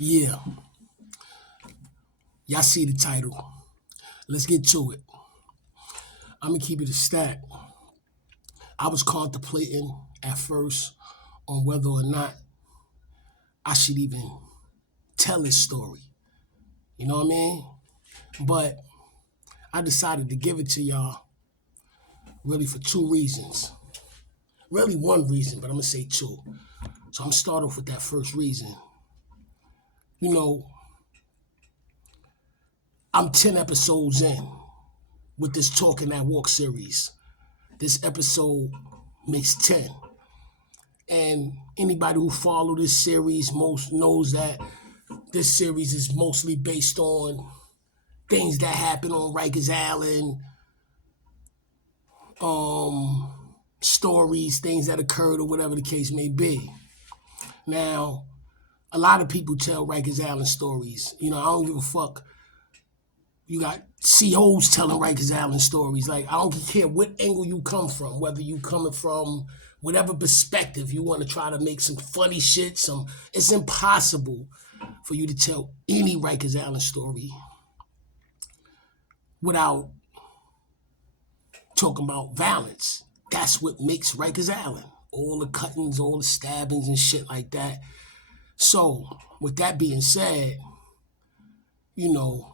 Yeah, y'all see the title. Let's get to it. I'm gonna keep it a stack. I was contemplating at first on whether or not I should even tell this story. You know what I mean? But I decided to give it to y'all really for two reasons. Really one reason, but I'm gonna say two. So I'm gonna start off with that first reason. You know, I'm 10 episodes in with this Talking That Walk series. This episode makes 10. And anybody who follow this series most knows that this series is mostly based on things that happen on Rikers Island, stories, things that occurred, or whatever the case may be. Now, a lot of people tell Rikers Island stories. You know, I don't give a fuck. You got COs telling Rikers Island stories. Like, I don't care what angle you come from, whether you coming from whatever perspective you want to try to make some funny shit, it's impossible for you to tell any Rikers Island story without talking about violence. That's what makes Rikers Island. All the cuttings, all the stabbings and shit like that. So, with that being said, you know,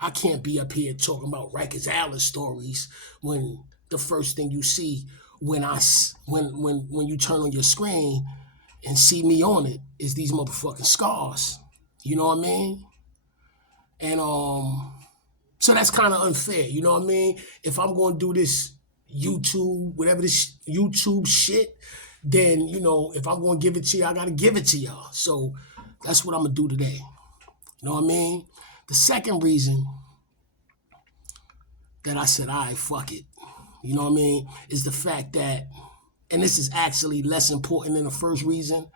I can't be up here talking about Rikers Island stories when the first thing you see when you turn on your screen and see me on it is these motherfucking scars. You know what I mean? And so that's kind of unfair. You know what I mean? If I'm going to do this YouTube, whatever this YouTube shit, then, you know, if I'm going to give it to you, I got to give it to y'all. So that's what I'm going to do today. You know what I mean? The second reason that I said, all right, fuck it, you know what I mean, is the fact that, and this is actually less important than the first reason,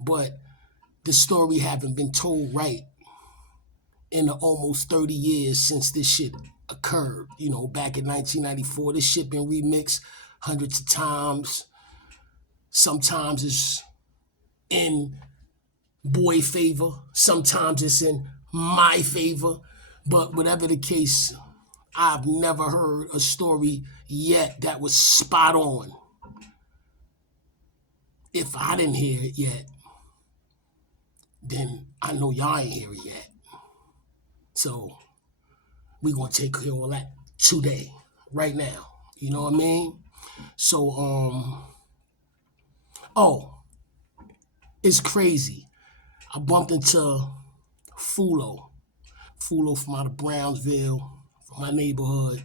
but the story haven't been told right in the almost 30 years since this shit occurred. You know, back in 1994, this shit been remixed hundreds of times. Sometimes it's in boy favor, sometimes it's in my favor, but whatever the case, I've never heard a story yet that was spot on. If I didn't hear it yet, then I know y'all ain't hear it yet. So we gonna take care of all that today, right now. You know what I mean? So it's crazy. I bumped into Fulo from out of Brownsville, from my neighborhood.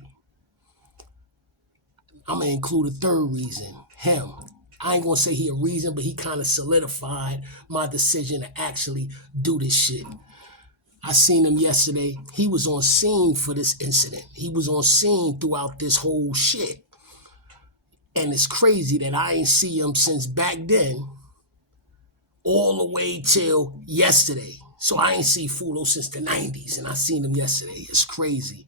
I'm gonna include a third reason, him. I ain't gonna say he a reason, but he kind of solidified my decision to actually do this shit. I seen him yesterday. He was on scene for this incident. He was on scene throughout this whole shit. And it's crazy that I ain't see him since back then, all the way till yesterday. So I ain't see Fulo since the 90s, and I seen him yesterday. It's crazy.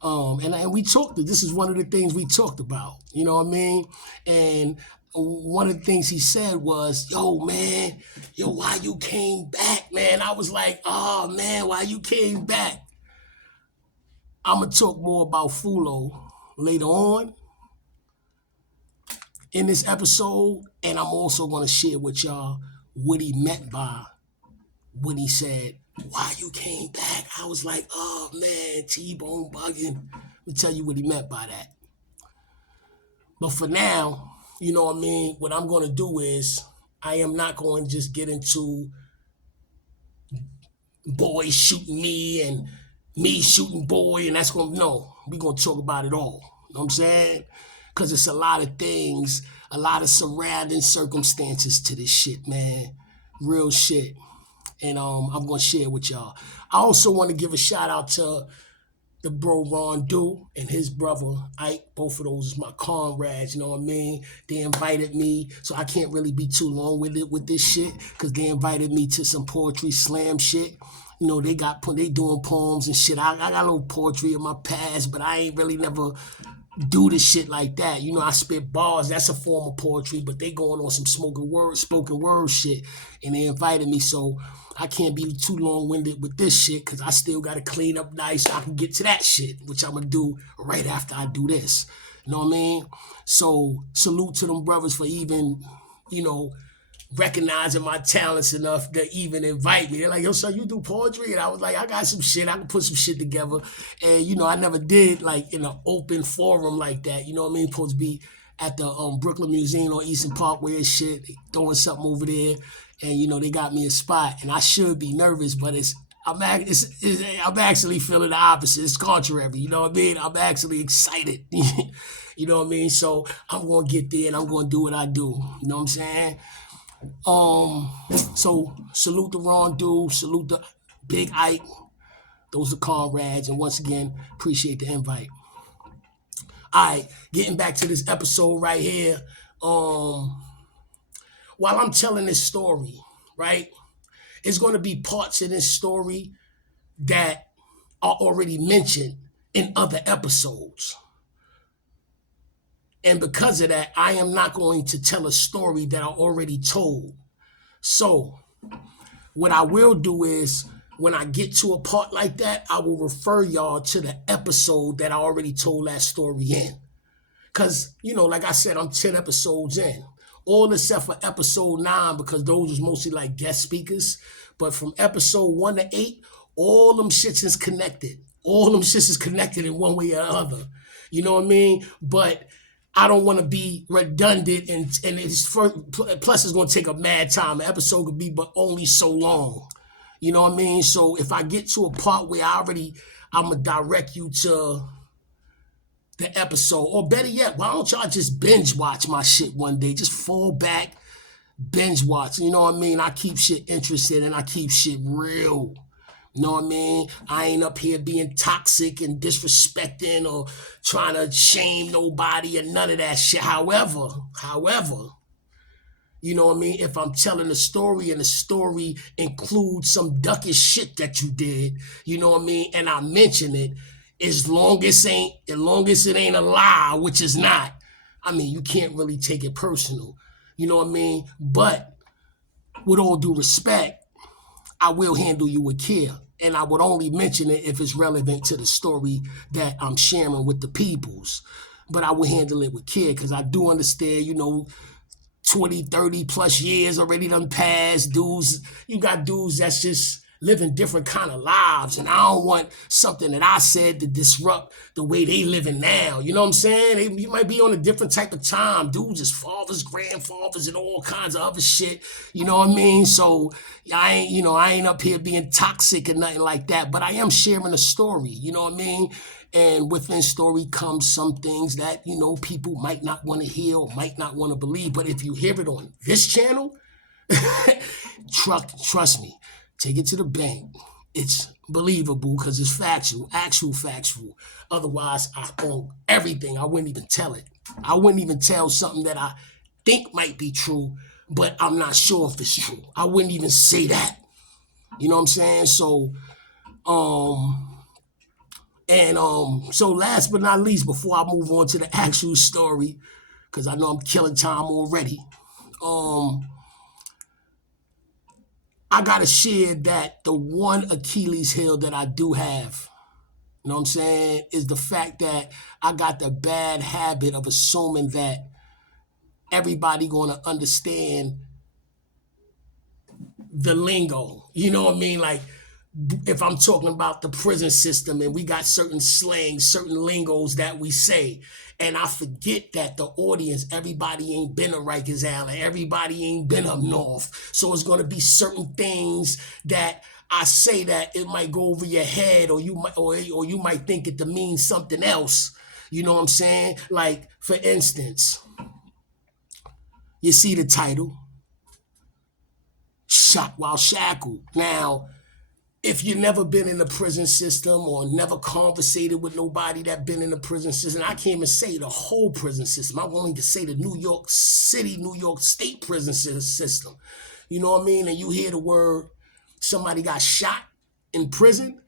And we talked, this is one of the things we talked about, you know what I mean? And one of the things he said was, man, why you came back, man? I was like, oh, man, why you came back? I'm going to talk more about Fulo later on in this episode, and I'm also going to share with y'all what he meant by when he said, why you came back? I was like, oh, man, Teebone bugging. Let me tell you what he meant by that. But for now, you know what I mean? What I'm going to do is I am not going to just get into boy shooting me and me shooting boy, and that's going to, no, we're going to talk about it all. You know what I'm saying? Because it's a lot of things, a lot of surrounding circumstances to this shit, man. Real shit. And I'm going to share with y'all. I also want to give a shout out to the bro Ron Do and his brother Ike. Both of those is my comrades, you know what I mean? They invited me, so I can't really be too long with it with this shit, because they invited me to some poetry slam shit. You know, they doing poems and shit. I got a little poetry in my past, but I ain't really never do the shit like that. You know, I spit bars. That's a form of poetry, but they going on some spoken word shit, and they invited me, so I can't be too long winded with this shit because I still got to clean up nice so I can get to that shit, which I'm gonna do right after I do this. You know what I mean? So salute to them brothers for even, you know, recognizing my talents enough to even invite me. They're like, yo, son, you do poetry? And I was like, I got some shit. I can put some shit together. And, you know, I never did like in an open forum like that. You know what I mean? Supposed to be at the Brooklyn Museum on Eastern Parkway and shit, throwing something over there. And, you know, they got me a spot. And I should be nervous, but I'm actually feeling the opposite. It's contrary. You know what I mean? I'm actually excited. You know what I mean? So I'm going to get there and I'm going to do what I do. You know what I'm saying? So salute the Ron Dude, salute the Big Ike. Those are comrades, and once again, appreciate the invite. All right, getting back to this episode right here. While I'm telling this story, right, it's going to be parts of this story that are already mentioned in other episodes. And because of that, I am not going to tell a story that I already told. So what I will do is when I get to a part like that, I will refer y'all to the episode that I already told that story in. Because, you know, like I said, I'm 10 episodes in. All except for episode 9, because those was mostly like guest speakers. But from episode 1 to 8, all them shits is connected. All them shits is connected in one way or the other. You know what I mean? But I don't want to be redundant, and plus it's going to take a mad time. The episode could be but only so long. You know what I mean? So if I get to a part where I'm going to direct you to the episode, or better yet, why don't y'all just binge watch my shit one day? Just fall back, binge watch. You know what I mean? I keep shit interested and I keep shit real. You know what I mean? I ain't up here being toxic and disrespecting or trying to shame nobody and none of that shit. However, you know what I mean? If I'm telling a story and the story includes some duckish shit that you did, you know what I mean? And I mention it, as long as it ain't a lie, which is not, I mean, you can't really take it personal. You know what I mean? But with all due respect, I will handle you with care. And I would only mention it if it's relevant to the story that I'm sharing with the peoples. But I will handle it with care because I do understand, you know, 20, 30 plus years already done passed. Dudes, you got dudes that's just living different kind of lives. And I don't want something that I said to disrupt the way they living now. You know what I'm saying? You might be on a different type of time. Dudes is fathers, grandfathers, and all kinds of other shit. You know what I mean? So I ain't up here being toxic and nothing like that. But I am sharing a story. You know what I mean? And within story comes some things that, you know, people might not want to hear or might not want to believe. But if you hear it on this channel, trust me, take it to the bank. It's believable because it's factual, actual factual. Otherwise, I own everything. I wouldn't even tell it. I wouldn't even tell something that I think might be true, but I'm not sure if it's true. I wouldn't even say that. You know what I'm saying? So, so last but not least, before I move on to the actual story, because I know I'm killing time already, I gotta share that the one Achilles heel that I do have, you know what I'm saying, is the fact that I got the bad habit of assuming that everybody gonna understand the lingo. You know what I mean? Like, if I'm talking about the prison system and we got certain slangs, certain lingos that we say, and I forget that the audience, everybody ain't been to Rikers Island, everybody ain't been up north. So it's going to be certain things that I say that it might go over your head, or you might think it to mean something else. You know what I'm saying? Like, for instance, you see the title, Shot While Shackled. Now, if you've never been in the prison system or never conversated with nobody that been in the prison system, I can't even say the whole prison system. I'm willing to say the New York City, New York State prison system. You know what I mean? And you hear the word, somebody got shot in prison.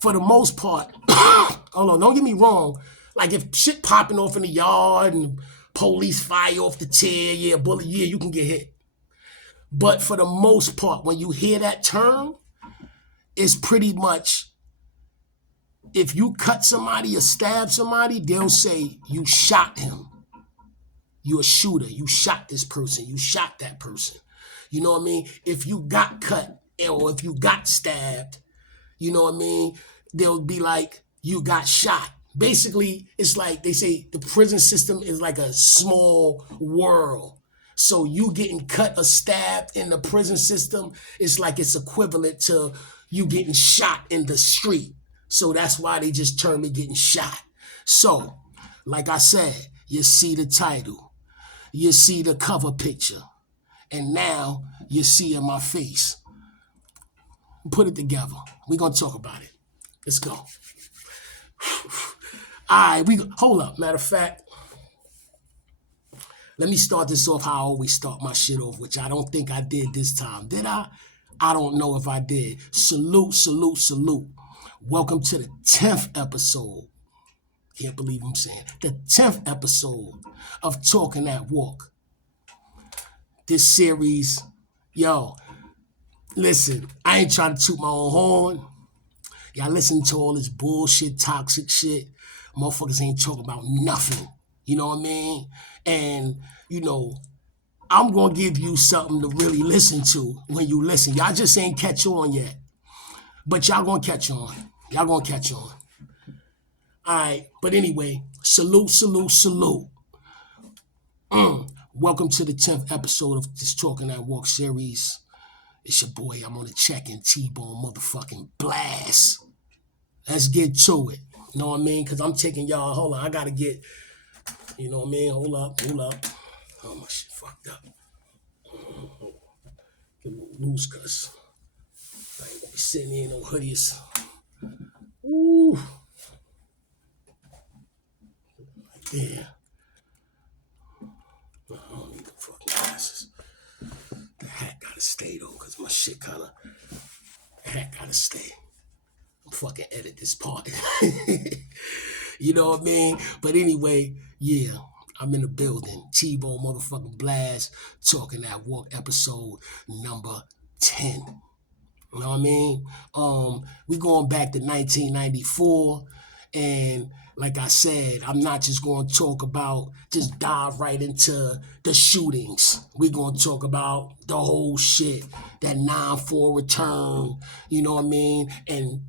For the most part, hold on, don't get me wrong, Like if shit popping off in the yard and police fire off the chair, yeah, bullet, yeah, you can get hit. But for the most part, when you hear that term, it's pretty much if you cut somebody or stab somebody, they'll say you shot him. You're a shooter. You shot this person. You shot that person. You know what I mean? If you got cut or if you got stabbed, you know what I mean? They'll be like, you got shot. Basically, it's like they say the prison system is like a small world. So you getting cut or stabbed in the prison system is like it's equivalent to you getting shot in the street. So that's why they just term it getting shot. So, like I said, you see the title, you see the cover picture, and now you see in my face. Put it together. We're going to talk about it. Let's go. All right, hold up. Matter of fact, let me start this off how I always start my shit off, which I don't think I did this time. Did I? I don't know if I did. Salute, salute, salute. Welcome to the 10th episode. Can't believe I'm saying the 10th episode of Talking That Walk. This series, yo, listen, I ain't trying to toot my own horn. Y'all listen to all this bullshit, toxic shit. Motherfuckers ain't talking about nothing. You know what I mean? And, you know, I'm going to give you something to really listen to when you listen. Y'all just ain't catch on yet. But y'all going to catch on. Y'all going to catch on. All right. But anyway, salute, salute, salute. Welcome to the 10th episode of this Talking That Walk series. It's your boy. I'm on the check-in Teebone motherfucking blast. Let's get to it. You know what I mean? Because I'm taking y'all. Hold on. I got to get, you know what I mean? Hold up. Oh, my shit fucked up. Get a little loose because I ain't going to be sitting here in no hoodies. Ooh. Yeah. I don't need the fucking glasses. The hat got to stay, though, because my shit kind of, the hat got to stay. I'm fucking edit this part. You know what I mean? But anyway, yeah, I'm in the building. Teebone motherfucking blast. Talking That Walk episode number 10. You know what I mean? We going back to 1994. And like I said, I'm not just going to talk about, just dive right into the shootings. We're going to talk about the whole shit, that 9-4 return, you know what I mean? And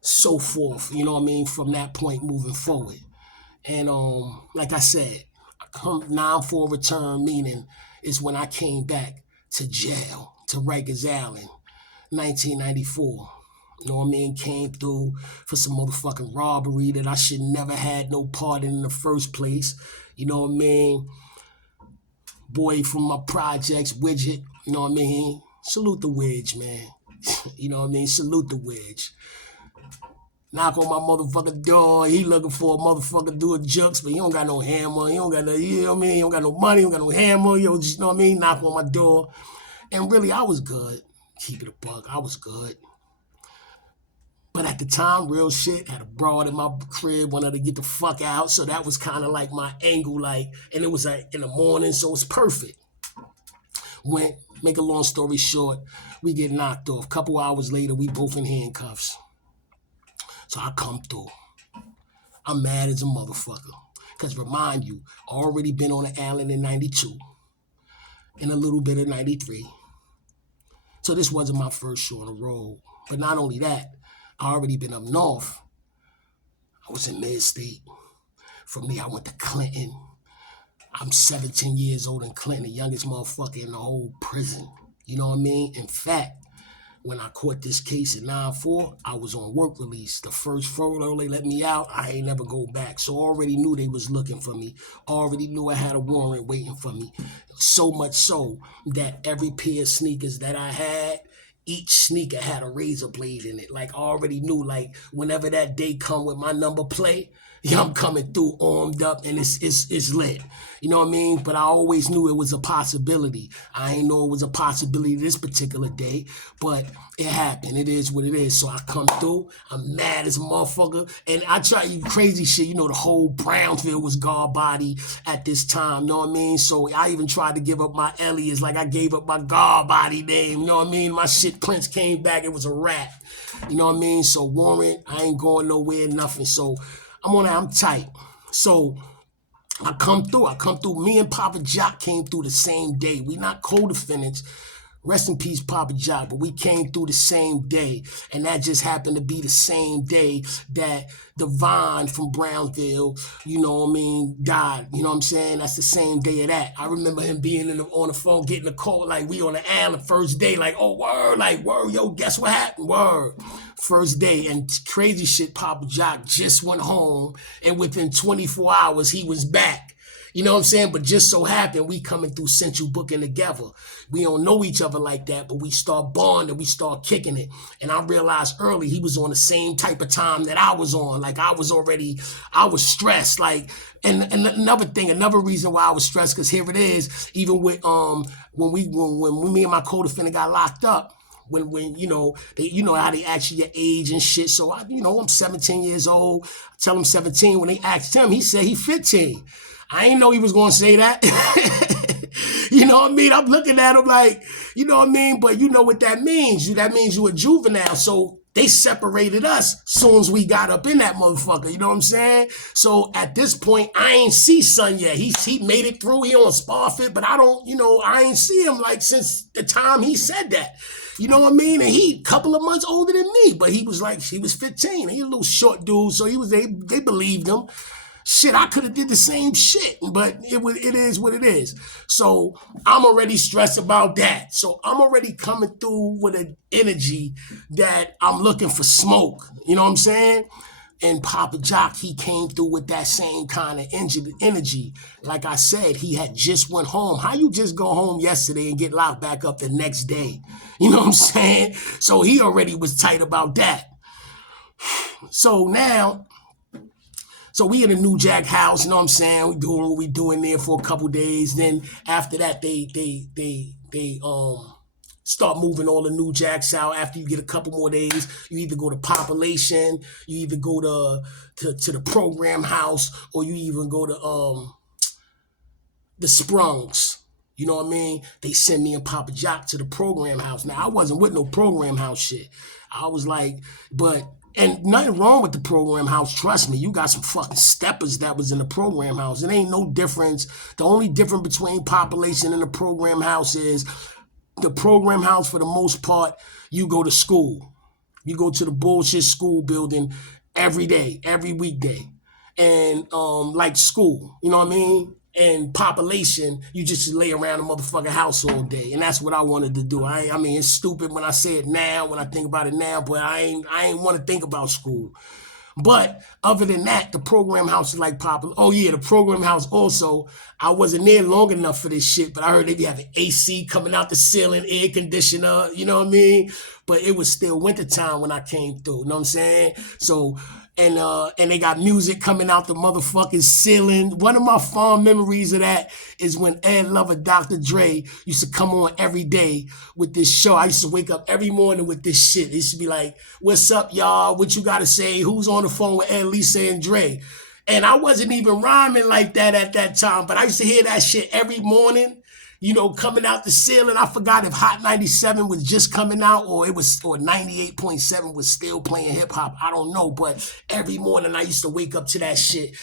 so forth, you know what I mean, from that point moving forward. And like I said, 9-4 return meaning is when I came back to jail, to Rikers Island, 1994. You know what I mean? Came through for some motherfucking robbery that I should never had no part in the first place. You know what I mean? Boy from my projects, Widget, you know what I mean? Salute the Wedge, man. You know what I mean? Salute the Wedge. Knock on my motherfucking door. He looking for a motherfucker doing jokes, but he don't got no hammer. He don't got no, you know what I mean? He don't got no money. He don't got no hammer. You know what I mean? Knock on my door. And really, I was good. Keep it a buck. I was good. But at the time, real shit, had a broad in my crib, wanted to get the fuck out. So that was kind of like my angle, like, and it was like in the morning, so it's perfect. Went, make a long story short, we get knocked off. A couple hours later, we both in handcuffs. So I come through. I'm mad as a motherfucker. Because remind you, I already been on the island in 92 and a little bit of 93. So this wasn't my first show on the road. But not only that, I already been up north. I was in mid-state. From there, I went to Clinton. I'm 17 years old in Clinton, the youngest motherfucker in the whole prison. You know what I mean? In fact, when I caught this case in 9-4, I was on work release. The first furlough they let me out, I ain't never go back. So I already knew they was looking for me. Already knew I had a warrant waiting for me. So much so that every pair of sneakers that I had, each sneaker had a razor blade in it. Like I already knew, like whenever that day come with my number plate, Yeah, I'm coming through armed up and it's lit. You know what I mean? But I always knew it was a possibility. I ain't know it was a possibility this particular day, but it happened. It is what it is. So I come through. I'm mad as a motherfucker. And I try you crazy shit. You know, the whole Brownsville was guard body at this time. You know what I mean? So I even tried to give up my alias, like I gave up my guard body name. You know what I mean? My shit Prince came back. It was a rap. You know what I mean? So Warrant, I ain't going nowhere, nothing. So I'm tight. So I come through. Me and Papa Jock came through the same day. We not co-defendants. Rest in peace, Papa Jock, but we came through the same day. And that just happened to be the same day that Devon from Brownsville, you know what I mean, died. You know what I'm saying? That's the same day of that. I remember him being on the phone, getting a call, like we on the island first day, like, oh, word, like, word, yo, guess what happened? Word. First day, and crazy shit, Papa Jock just went home, and within 24 hours, he was back. You know what I'm saying? But just so happened we coming through Central Booking together. We don't know each other like that, but we start bonding, we start kicking it. And I realized early he was on the same type of time that I was on. Like I was stressed. Like, and another reason why I was stressed, because here it is, even with when me and my co-defendant got locked up. When you know how they ask you your age and shit. So I'm 17 years old. I tell him 17. When they asked him, he said he 15. I ain't know he was gonna say that. You know what I mean? I'm looking at him like, you know what I mean? But you know what that means. That means you a juvenile. So they separated us soon as we got up in that motherfucker. You know what I'm saying? So at this point, I ain't see son yet. He made it through. He on SparFit, but I ain't see him like since the time he said that. You know what I mean? And he a couple of months older than me, but he was 15. He a little short dude, so they believed him. Shit, I could have did the same shit, but it is what it is. So I'm already stressed about that. So I'm already coming through with an energy that I'm looking for smoke. You know what I'm saying? And Papa Jock, he came through with that same kind of energy. Like I said, he had just went home. How you just go home yesterday and get locked back up the next day? You know what I'm saying? So he already was tight about that. So we in a New Jack house, you know what I'm saying? We doing what we doing there for a couple days. Then after that, they start moving all the New Jacks out. After you get a couple more days, you either go to Population, you either go to the program house, or you even go to the Sprungs. You know what I mean? They send me and Papa Jock to the program house. Now I wasn't with no program house shit. I was like, and nothing wrong with the program house. Trust me, you got some fucking steppers that was in the program house. It ain't no difference. The only difference between Population and the program house is the program house, for the most part, you go to school. You go to the bullshit school building every day, every weekday. And like school, you know what I mean? And Population, you just lay around a motherfucking house all day. And that's what I wanted to do. I mean, it's stupid when I say it now, when I think about it now, but I ain't want to think about school. But other than that, the program house is like popular. Oh yeah, the program house also, I wasn't there long enough for this shit, but I heard they be having AC coming out the ceiling, air conditioner, you know what I mean? But it was still wintertime when I came through, you know what I'm saying? So, and they got music coming out the motherfucking ceiling. One of my fond memories of that is when Ed Lover, Dr. Dre used to come on every day with this show. I used to wake up every morning with this shit. It used to be like, what's up, y'all? What you got to say? Who's on the phone with Ed, Lisa, and Dre? And I wasn't even rhyming like that at that time, but I used to hear that shit every morning, coming out the ceiling. I forgot if Hot 97 was just coming out or 98.7 was still playing hip hop. I don't know, but every morning I used to wake up to that shit.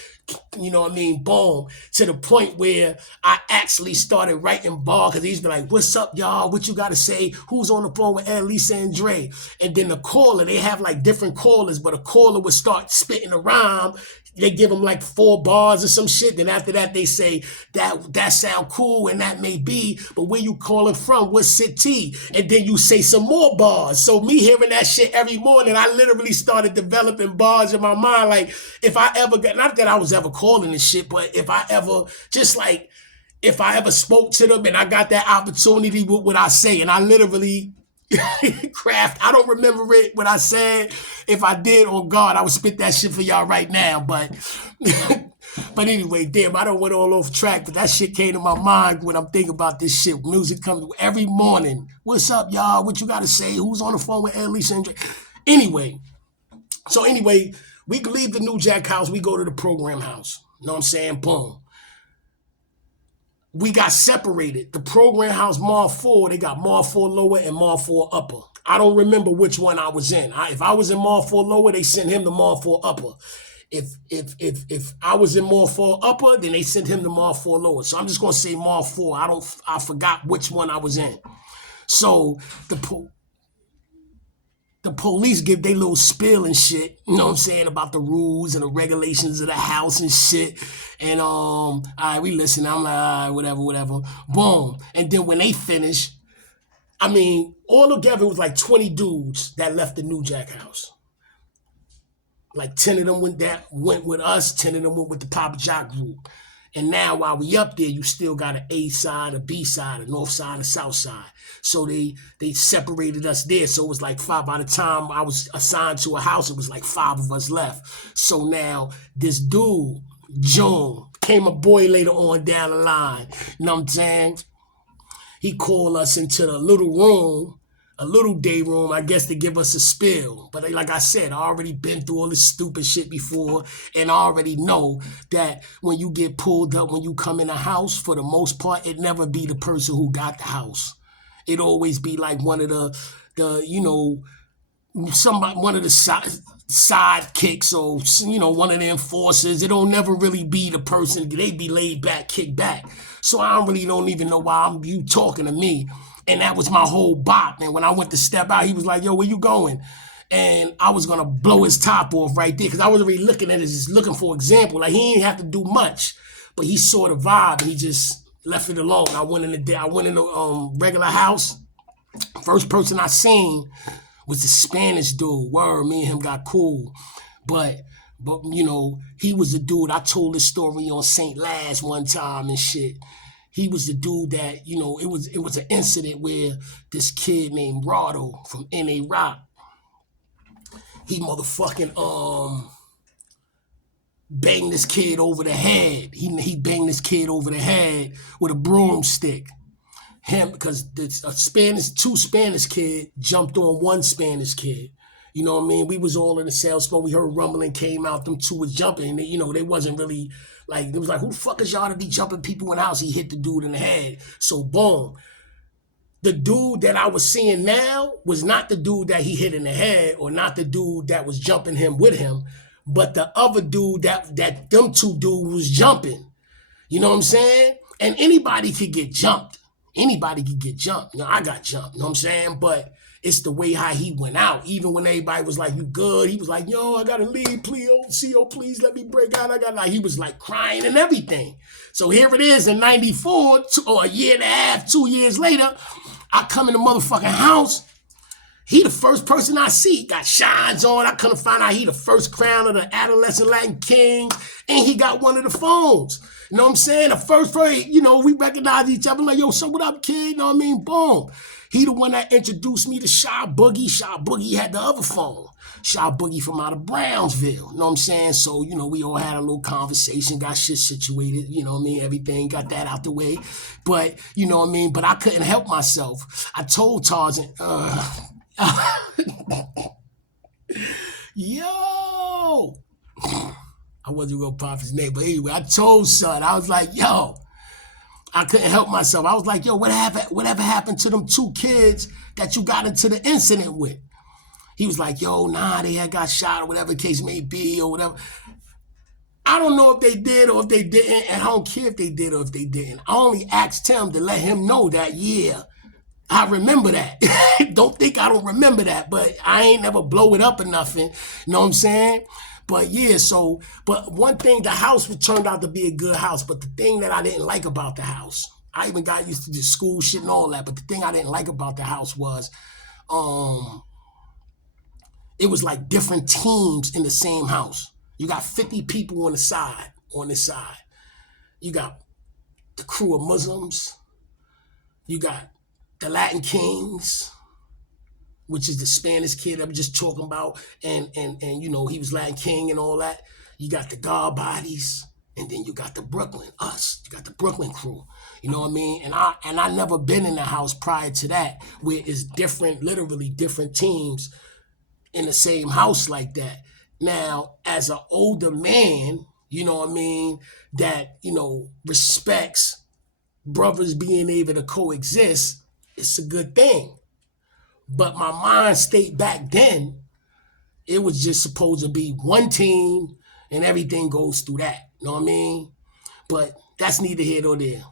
You know what I mean? Boom. To the point where I actually started writing bars, because he's be like, what's up, y'all? What you got to say? Who's on the phone with Ed, Lisa, and Dre? And then the caller, they have like different callers, but a caller would start spitting a rhyme. They give them like 4 bars or some shit. Then after that, they say, that sound cool and that may be, but where you calling from? What city? And then you say some more bars. So me hearing that shit every morning, I literally started developing bars in my mind. Like if I ever got, not that I was ever calling this shit, but if I ever spoke to them and I got that opportunity, what would I say? And I literally Craft. I don't remember it what I said. If I did, oh God, I would spit that shit for y'all right now. But but anyway, damn, I don't went all off track, but that shit came to my mind when I'm thinking about this shit. Music comes every morning. What's up, y'all? What you gotta say? Who's on the phone with Lisa and Dre? Anyway, we leave the New Jack House, we go to the program house. You know what I'm saying? Boom. We got separated. The program house, Mall 4, they got Mall 4 lower and Mall 4 upper. I don't remember which one I was in. If I was in Mall 4 lower, they sent him to Mall 4 upper. If I was in Mall 4 upper, then they sent him to Mall 4 lower. So I'm just gonna say Mall 4. I forgot which one I was in. So the police give their little spiel and shit, you know what I'm saying, about the rules and the regulations of the house and shit. And all right, we listen. I'm like, all right, whatever. Boom. And then when they finish, I mean, all together it was like 20 dudes that left the New Jack House. Like 10 of them went with us, 10 of them went with the Papa Jock group. And now while we up there, you still got an A side, a B side, a north side, a south side. So they separated us there. So it was like 5. By the time I was assigned to a house, it was like 5 of us left. So now this dude, June, came a boy later on down the line. You know what I'm saying? He called us into the little room, a little day room, I guess, to give us a spill. But like I said, I already been through all this stupid shit before, and I already know that when you get pulled up, when you come in a house, for the most part, it never be the person who got the house. It always be like one of the one of the sidekicks, or one of the enforcers. It don't never really be the person. They be laid back, kick back. So I don't even know why you talking to me. And that was my whole bop. And when I went to step out, he was like, yo, where you going? And I was gonna blow his top off right there, because I was already looking at it, just looking for example. Like, he ain't have to do much, but he saw the vibe and he just left it alone. I went in the regular house. First person I seen was the Spanish dude. Word, me and him got cool. But he was the dude. I told this story on St. Laz one time and shit. He was the dude that, it was an incident where this kid named Rado from N.A. Rock, he motherfucking banged this kid over the head. He banged this kid over the head with a broomstick. Because two Spanish kid jumped on one Spanish kid. You know what I mean? We was all in the sales phone. We heard rumbling came out. Them two was jumping. And they wasn't really like, it was like, who the fuck is y'all to be jumping people in the house? He hit the dude in the head. So boom. The dude that I was seeing now was not the dude that he hit in the head, or not the dude that was jumping him with him, but the other dude that them two dudes was jumping. You know what I'm saying? And anybody could get jumped. Anybody could get jumped. I got jumped, you know what I'm saying? But it's the way how he went out. Even when everybody was like, you good? He was like, yo, I gotta leave, please, CO, please let me break out. He was like crying and everything. So here it is in 94, or a year and a half, 2 years later, I come in the motherfucking house. He the first person I see. Got shines on. I couldn't find out he the first crown of the adolescent Latin kings. And he got one of the phones. You know what I'm saying? The first, we recognize each other. Like, yo, so what up, kid? You know what I mean? Boom. He the one that introduced me to Shy Boogie. Shy Boogie had the other phone. Shy Boogie from out of Brownsville. You know what I'm saying? So, we all had a little conversation, got shit situated. You know what I mean? Everything, got that out the way. But, you know what I mean? But I couldn't help myself. I told Tarzan, yo, I wasn't gonna pop his name, but anyway, I told son, I was like, yo, I couldn't help myself. I was like, yo, whatever happened to them 2 kids that you got into the incident with? He was like, yo, nah, they had got shot, or whatever the case may be, or whatever. I don't know if they did or if they didn't, and I don't care if they did or if they didn't. I only asked him to let him know that, yeah, I remember that. Don't think I don't remember that, but I ain't never blow it up or nothing. You know what I'm saying? But yeah, but one thing, the house turned out to be a good house, but the thing that I didn't like about the house, I even got used to the school shit and all that, but the thing I didn't like about the house was, it was like different teams in the same house. You got 50 people on this side. You got the crew of Muslims. You got the Latin Kings. which is the Spanish kid I was just talking about, and he was Latin King and all that. You got the God bodies, and then you got the Brooklyn, us. You got the Brooklyn crew. You know what I mean? And I never been in a house prior to that where it's different, literally different teams in the same house like that. Now, as an older man, you know what I mean, that, respects brothers being able to coexist, it's a good thing. But my mind state back then, it was just supposed to be one team and everything goes through that. You know what I mean? But that's neither here nor there.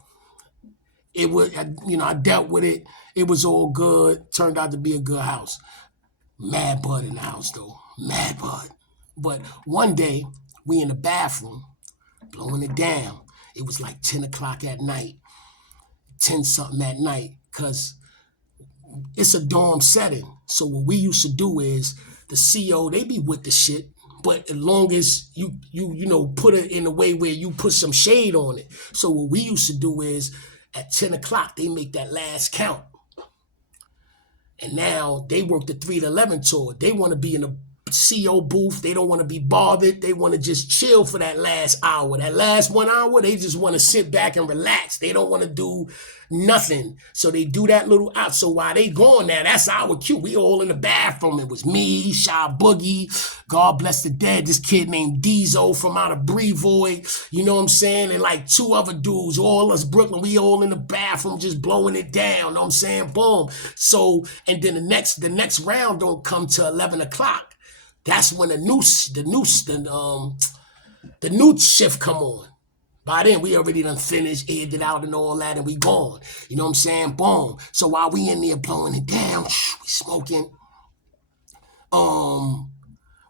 It was, I dealt with it. It was all good. Turned out to be a good house. Mad bud in the house though. Mad bud. But one day, we in the bathroom, blowing it down. It was like 10 o'clock at night, 10 something at night, because it's a dorm setting. So what we used to do is the CO, they be with the shit, but as long as you put it in a way where you put some shade on it. So what we used to do is at 10 o'clock, they make that last count. And now they work the 3 to 11 tour. They want to be in the CO booth. They don't want to be bothered. They want to just chill for that last hour. That last 1 hour, they just want to sit back and relax. They don't want to do nothing. So they do that little out. So while they going there, that's our cue. We all in the bathroom. It was me, Shy Boogie, God bless the dead, this kid named Diesel from out of Brevoy, you know what I'm saying? And like 2 other dudes, all us Brooklyn, we all in the bathroom just blowing it down, know what I'm saying? Boom. So, and then the next round don't come till 11 o'clock. That's when the new shift come on. By then, we already done finished, aired it out and all that, and we gone. You know what I'm saying? Boom. So while we in there blowing it down, we smoking.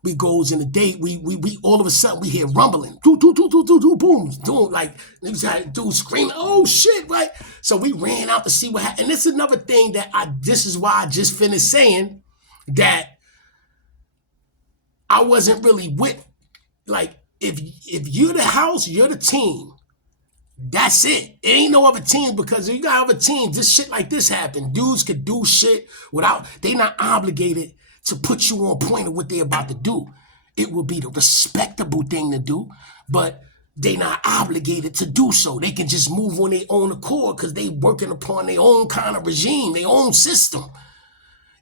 We goes in the date. We all of a sudden we hear rumbling. Do boom. Doing like niggas had dudes screaming, oh shit, right? So we ran out to see what happened. And this is another thing that this is why I just finished saying that I wasn't really with, like, if you're the house, you're the team. That's it. It ain't no other teams, because if you got other teams, this shit like this happen. Dudes could do shit without, they not obligated to put you on point of what they're about to do. It will be the respectable thing to do, but they not obligated to do so. They can just move on their own accord because they working upon their own kind of regime, their own system.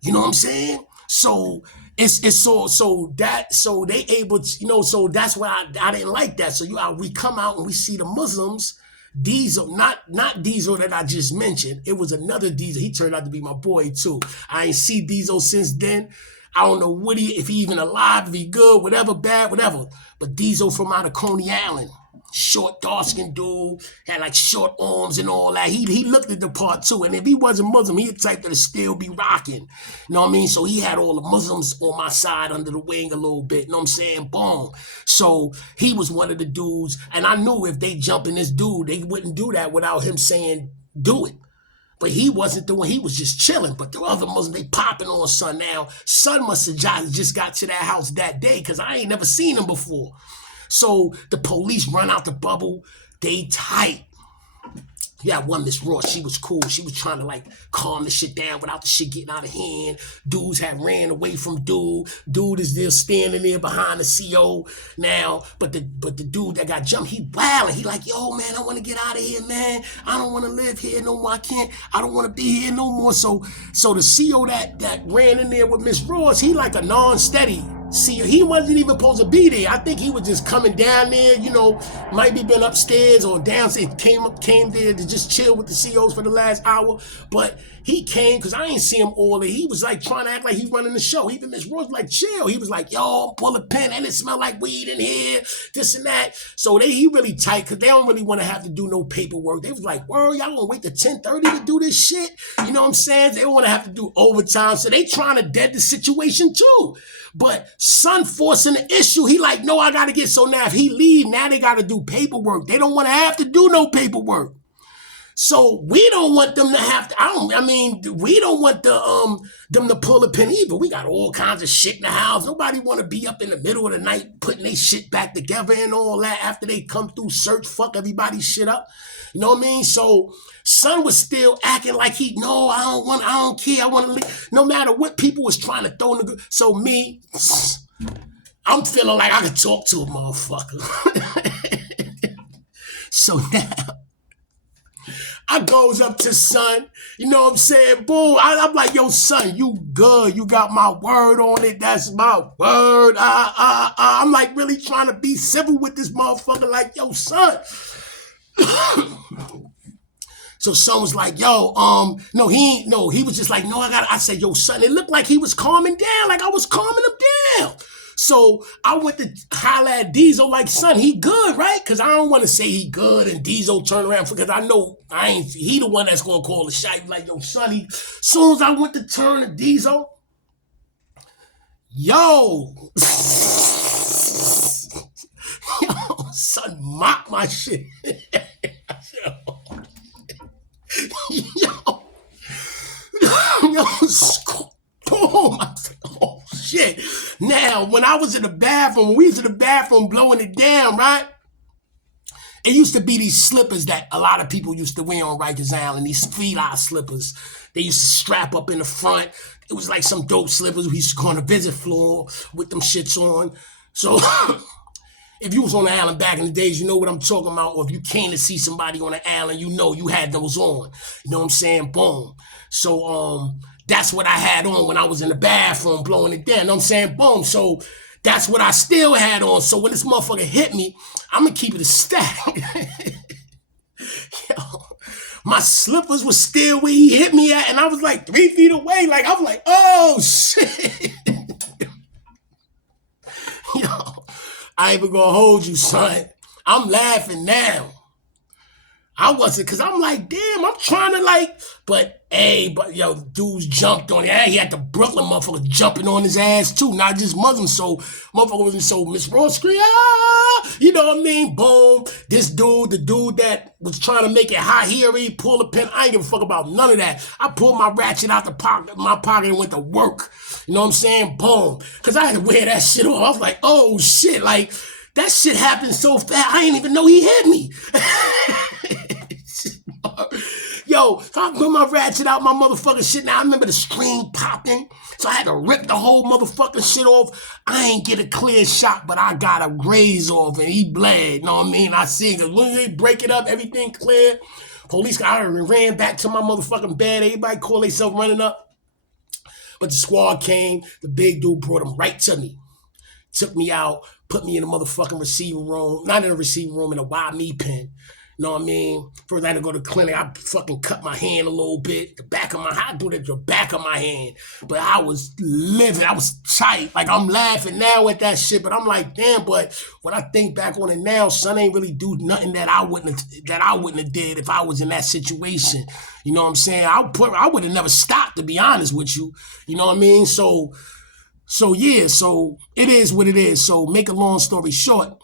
You know what I'm saying? So it's so they able to, so that's why I didn't like that. So we come out and we see the Muslims, Diesel, not Diesel that I just mentioned. It was another Diesel. He turned out to be my boy too. I ain't see Diesel since then. I don't know if he even alive, if he good, whatever, bad, whatever. But Diesel from out of Coney Island. Short, dark-skinned dude, had like short arms and all that. He looked at the part too. And if he wasn't Muslim, he'd the type that'd still be rocking. You know what I mean? So he had all the Muslims on my side under the wing a little bit. You know what I'm saying? Boom. So he was one of the dudes. And I knew if they jump in this dude, they wouldn't do that without him saying, do it. But he wasn't the one. He was just chilling. But the other Muslims, they popping on Son now. Son must have just got to that house that day because I ain't never seen him before. So the police run out the bubble. They tight. You had one Miss Ross. She was cool. She was trying to like calm the shit down without the shit getting out of hand. Dudes had ran away from dude. Dude is still standing there behind the CO now. But the dude that got jumped, he wilding. He like, yo, man, I want to get out of here, man. I don't want to live here no more. I can't. I don't want to be here no more. So the CO that ran in there with Miss Ross, he like a non-steady. See, he wasn't even supposed to be there. I think he was just coming down there, might be been upstairs or downstairs, came there to just chill with the COs for the last hour. But he came, because I ain't see him all day. He was like trying to act like he running the show. Even Miss Rose was like, chill. He was like, yo, pull a pen, and it smell like weed in here, this and that. So he really tight, because they don't really want to have to do no paperwork. They was like, word, y'all gonna wait till 10:30 to do this shit? You know what I'm saying? They don't want to have to do overtime. So they trying to dead the situation too. But Son forcing the issue. He like, no, I got to get. So now if he leave, now they got to do paperwork. They don't want to have to do no paperwork. So we don't want them to have to, we don't want them to pull a pin either. We got all kinds of shit in the house. Nobody want to be up in the middle of the night putting their shit back together and all that after they come through search, fuck everybody's shit up. You know what I mean? So son was still acting like I don't care. I want to leave. No matter what people was trying to throw in the, so me, I'm feeling like I could talk to a motherfucker. So now I goes up to son, you know what I'm saying? Boom. I'm like, yo, son, you good. You got my word on it. That's my word. I'm like really trying to be civil with this motherfucker. Like, yo, son. So son was like, yo, he was just like, no, I said, yo, son, it looked like he was calming down, like I was calming him down. So I went to holler at Diesel like, son, he good, right? Because I don't want to say he good and Diesel turn around because I know he the one that's going to call the shot. Like, yo, son, soon as I went to turn to Diesel, yo, son, mock my shit. yo, boom. I said, oh shit. Now, when I was in the bathroom, we was in the bathroom blowing it down, right? It used to be these slippers that a lot of people used to wear on Rikers Island, these feline slippers. They used to strap up in the front. It was like some dope slippers. We used to go on the visit floor with them shits on. So if you was on the island back in the days, you know what I'm talking about. Or if you came to see somebody on the island, you know you had those on. You know what I'm saying? Boom. So that's what I had on when I was in the bathroom blowing it down. You know what I'm saying? Boom. So that's what I still had on. So when this motherfucker hit me, I'm going to keep it a stack. Yo, my slippers was still where he hit me at, and I was like 3 feet away. Like, I was like, oh, shit. Yo, I ain't even going to hold you, son. I'm laughing now. I wasn't, because I'm like, damn, I'm trying to but yo, dudes jumped on it. He had the Brooklyn motherfucker jumping on his ass too, not just Muslim. So motherfucker wasn't so Miss Ross scream, you know what I mean? Boom. This dude, the dude that was trying to make it hot here, he pulled a pin. I ain't give a fuck about none of that. I pulled my ratchet out my pocket and went to work. You know what I'm saying? Boom. Because I had to wear that shit off. I was like, oh shit, like that shit happened so fast, I didn't even know he hit me. Yo, so I put my ratchet out, my motherfucking shit. Now I remember the screen popping, so I had to rip the whole motherfucking shit off. I ain't get a clear shot, but I got a graze off and he bled. You know what I mean? I see, because when they break it up, everything clear. Police got ran back to my motherfucking bed. Everybody called themselves running up. But the squad came. The big dude brought him right to me. Took me out, put me in the motherfucking receiving room. Not in the receiving room, in a why me pen. You know what I mean? First I had to go to the clinic. I fucking cut my hand a little bit. I do the back of my hand. But I was livid. I was tight. Like, I'm laughing now at that shit. But I'm like, damn, but when I think back on it now, son ain't really do nothing that I wouldn't have did if I was in that situation. You know what I'm saying? I would have never stopped, to be honest with you. You know what I mean? So yeah, so it is what it is. So make a long story short,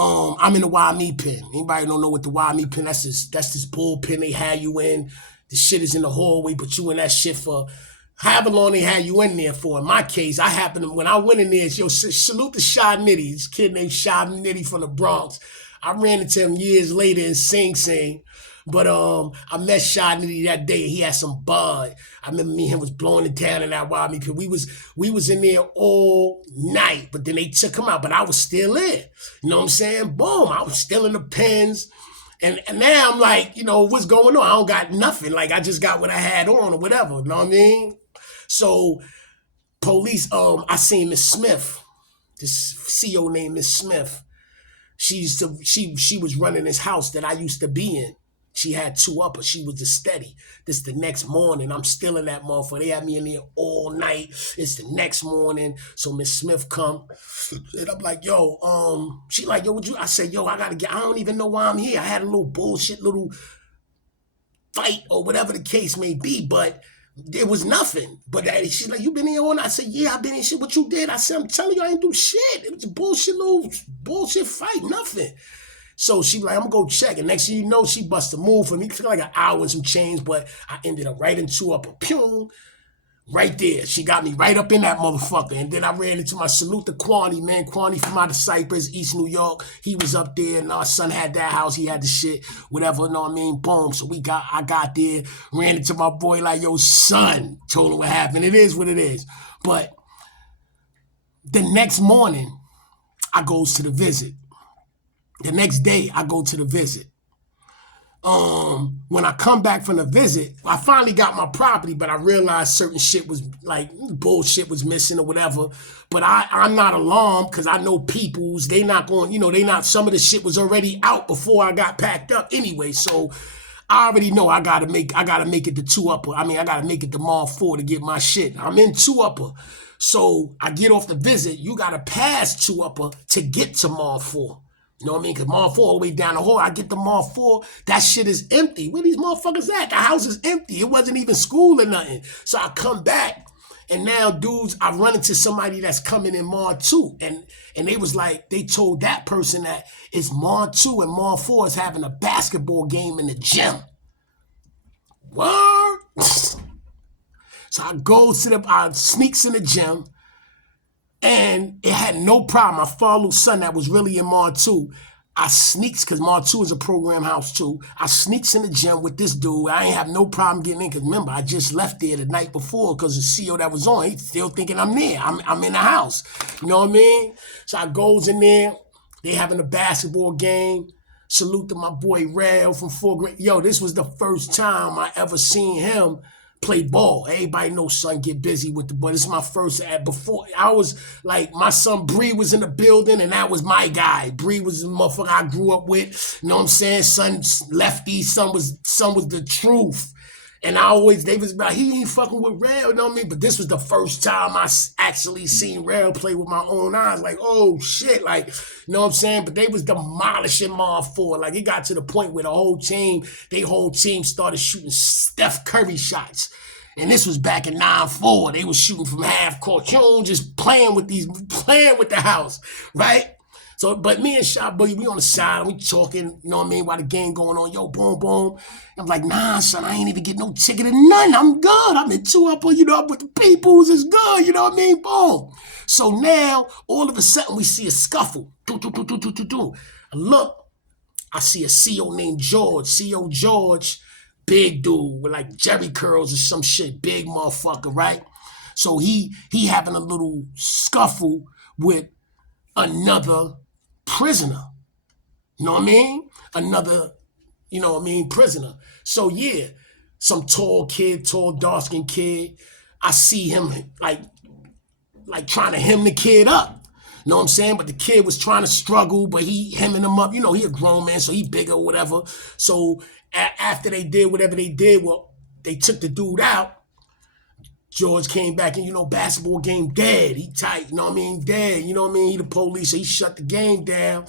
I'm in the YME pen. Anybody don't know what the YME pen? That's this bullpen they had you in. The shit is in the hallway, but you in that shit for however long they had you in there for. In my case, when I went in there, yo, salute to Shy Nitty, this kid named Shy Nitty from the Bronx. I ran into him years later in Sing Sing. But I met Shy Nitty that day. He had some bud. I remember me and him was blowing it down in that wild because we was in there all night. But then they took him out. But I was still in. You know what I'm saying? Boom. I was still in the pens. And now I'm like, you know, what's going on? I don't got nothing. Like, I just got what I had on or whatever. You know what I mean? So police, I seen Miss Smith, this CO named Miss Smith. She was running this house that I used to be in. She had 2 uppers. She was just steady. This the next morning. I'm still in that motherfucker. They had me in there all night. It's the next morning. So Miss Smith come. And I'm like, yo, she like, yo, I said, yo, I don't even know why I'm here. I had a little bullshit, little fight or whatever the case may be, but it was nothing. But she's like, you been here all night? I said, yeah, I've been in shit. What you did? I said, I'm telling you, I ain't do shit. It was a bullshit fight, nothing. So she like, I'm gonna go check. And next thing you know, she bust a move for me. It took like an hour and some change, but I ended up right into up a pew. Right there. She got me right up in that motherfucker. And then I ran into my salute to Kwani, man. Kwani from out of Cypress, East New York. He was up there and our son had that house. He had the shit, whatever, you know what I mean? Boom. So I got there, ran into my boy like, yo, son. Told him what happened. It is what it is. But the next morning, I goes to the visit. The next day, I go to the visit. When I come back from the visit, I finally got my property, but I realized certain shit was like bullshit was missing or whatever. But I'm not alarmed because I know people's, they not going, some of the shit was already out before I got packed up anyway. So I already know I gotta make it to 2 Upper. I gotta make it to Mall 4 to get my shit. I'm in 2 Upper. So I get off the visit, you gotta pass 2 Upper to get to Mall 4. You know what I mean? Because Mall 4 all the way down the hall, I get to Mall 4, that shit is empty. Where these motherfuckers at? The house is empty. It wasn't even school or nothing. So I come back, and now dudes, I run into somebody that's coming in Mall 2. And they was like, they told that person that it's Mall 2 and Mall 4 is having a basketball game in the gym. What? So I sneaks in the gym. And it had no problem. I followed son that was really in Mall 2. I sneaks, because Mall 2 is a program house too. I sneaks in the gym with this dude. I ain't have no problem getting in because remember, I just left there the night before because the CO that was on, he's still thinking I'm there. I'm in the house. You know what I mean? So I goes in there. They having a basketball game. Salute to my boy Rail from 4th grade. Yo, this was the first time I ever seen him play ball. Everybody knows son get busy with the ball. This is my first before I was like my son Bree was in the building and that was my guy. Bree was the motherfucker I grew up with. You know what I'm saying? Son lefty, son was the truth. And they was about, he ain't fucking with Rail, you know what I mean? But this was the first time I actually seen Rail play with my own eyes. Like, oh shit, like, you know what I'm saying? But they was demolishing Mall 4. Like, it got to the point where their whole team started shooting Steph Curry shots. And this was back in 9-4. They was shooting from half court. You know, just playing with the house, right? So, but me and Shot Boogie, we on the side, we talking, you know what I mean, while the game going on, yo, boom, boom. I'm like, nah, son, I ain't even get no ticket or nothing. I'm good. I'm in 2 Upper, I'm with the peoples, it's good, you know what I mean? Boom. So now, all of a sudden, we see a scuffle. I look, I see a CO named George, CO George, big dude with like Jerry curls or some shit, big motherfucker, right? So he having a little scuffle with another prisoner. You know what I mean? Another, prisoner. So yeah, some tall, dark-skinned kid. I see him like trying to hem the kid up. You know what I'm saying? But the kid was trying to struggle, but he hemming him up. He a grown man, so he bigger or whatever. So after they did whatever they did, well, they took the dude out. George came back and, basketball game dead. He tight, dead. He the police, so he shut the game down.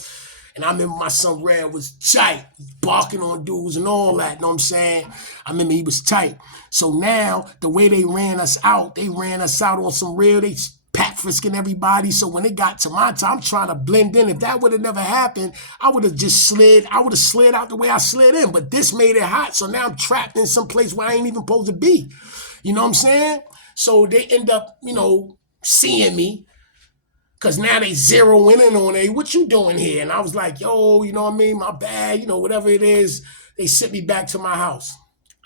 And I remember my son Red was tight, barking on dudes and all that, you know what I'm saying? I remember he was tight. So now, the way they ran us out on some real, they pat frisking everybody. So when it got to my time, I'm trying to blend in. If that would have never happened, I would have slid out the way I slid in. But this made it hot, so now I'm trapped in some place where I ain't even supposed to be. You know what I'm saying? So they end up, seeing me. Because now they zeroing in on, hey, what you doing here? And I was like, yo, you know what I mean? My bad, whatever it is. They sent me back to my house.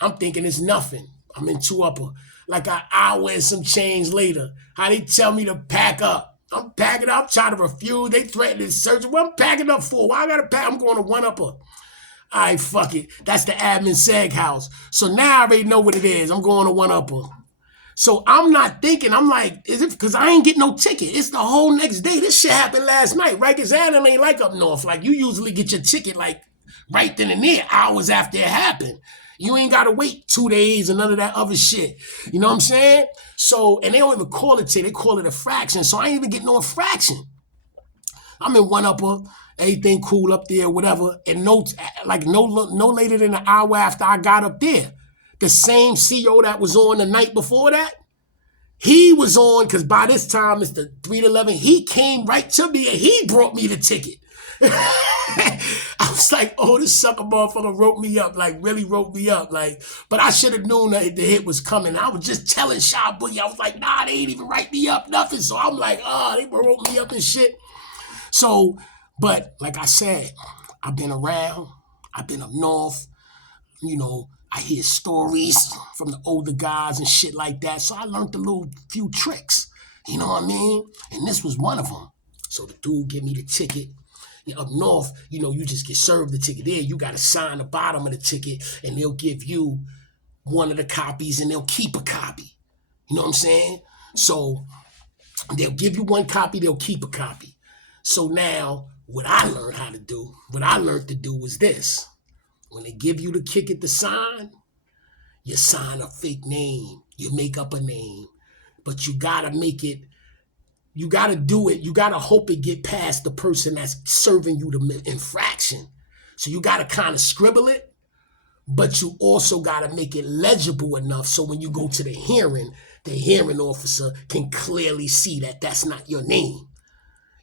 I'm thinking it's nothing. I'm in 2 Upper. Like an hour and some change later. How they tell me to pack up. I'm packing up, trying to refuse. They threatened to search. What I'm packing up for? Why I got to pack? I'm going to 1 Upper. All right, fuck it. That's the admin seg house. So now I already know what it is. I'm going to 1 Upper. So I'm not thinking, I'm like, is it because I ain't get no ticket? It's the whole next day. This shit happened last night, right? Because Adam ain't like up north. Like, you usually get your ticket, like, right then and there, hours after it happened. You ain't got to wait 2 days and none of that other shit. You know what I'm saying? So, and they don't even call it ticket. They call it a fraction. So I ain't even get no infraction. I'm in 1 Upper, everything cool up there, whatever. And no later than an hour after I got up there, the same CO that was on the night before that, he was on, because by this time it's the 3 to 11, he came right to me and he brought me the ticket. I was like, oh, this sucker motherfucker wrote me up, like really wrote me up. Like, but I should have known that the hit was coming. I was just telling Shy Boogie, I was like, nah, they ain't even write me up, nothing. So I'm like, oh, they wrote me up and shit. So, but like I said, I've been around, I've been up north, you know, I hear stories from the older guys and shit like that. So I learned a little few tricks, you know what I mean? And this was one of them. So the dude gave me the ticket. Up north, you know, you just get served the ticket there. You got to sign the bottom of the ticket and they'll give you one of the copies and they'll keep a copy. You know what I'm saying? So they'll give you one copy, they'll keep a copy. So now what I learned to do was this. When they give you the ticket to sign, you sign a fake name. You make up a name. But you got to make it, you got to do it. You got to hope it get past the person that's serving you the infraction. So you got to kind of scribble it, but you also got to make it legible enough so when you go to the hearing officer can clearly see that that's not your name.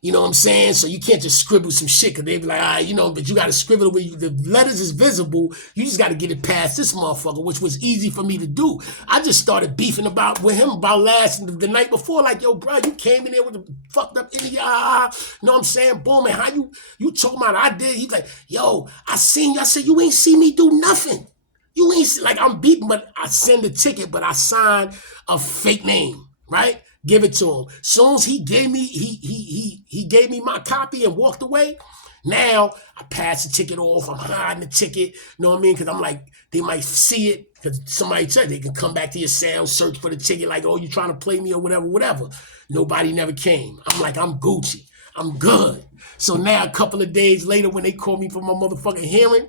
You know what I'm saying? So you can't just scribble some shit because they be like, all right, you know, but you got to scribble it where the letters is visible. You just got to get it past this motherfucker, which was easy for me to do. I just started beefing with him about the night before. Like, yo, bro, you came in there with the fucked up Indian, you know what I'm saying? Boom, and how you talking about I did? He's like, yo, I seen you. I said, you ain't see me do nothing. You ain't like I'm beating, but I send the ticket, but I signed a fake name, right? Give it to him. Soon as he gave me, he gave me my copy and walked away. Now I pass the ticket off. I'm hiding the ticket. You know what I mean? Because I'm like, they might see it because somebody said they can come back to your cell, search for the ticket, like, oh, you trying to play me or whatever. Nobody never came. I'm like, I'm Gucci. I'm good. So now a couple of days later, when they call me for my motherfucking hearing,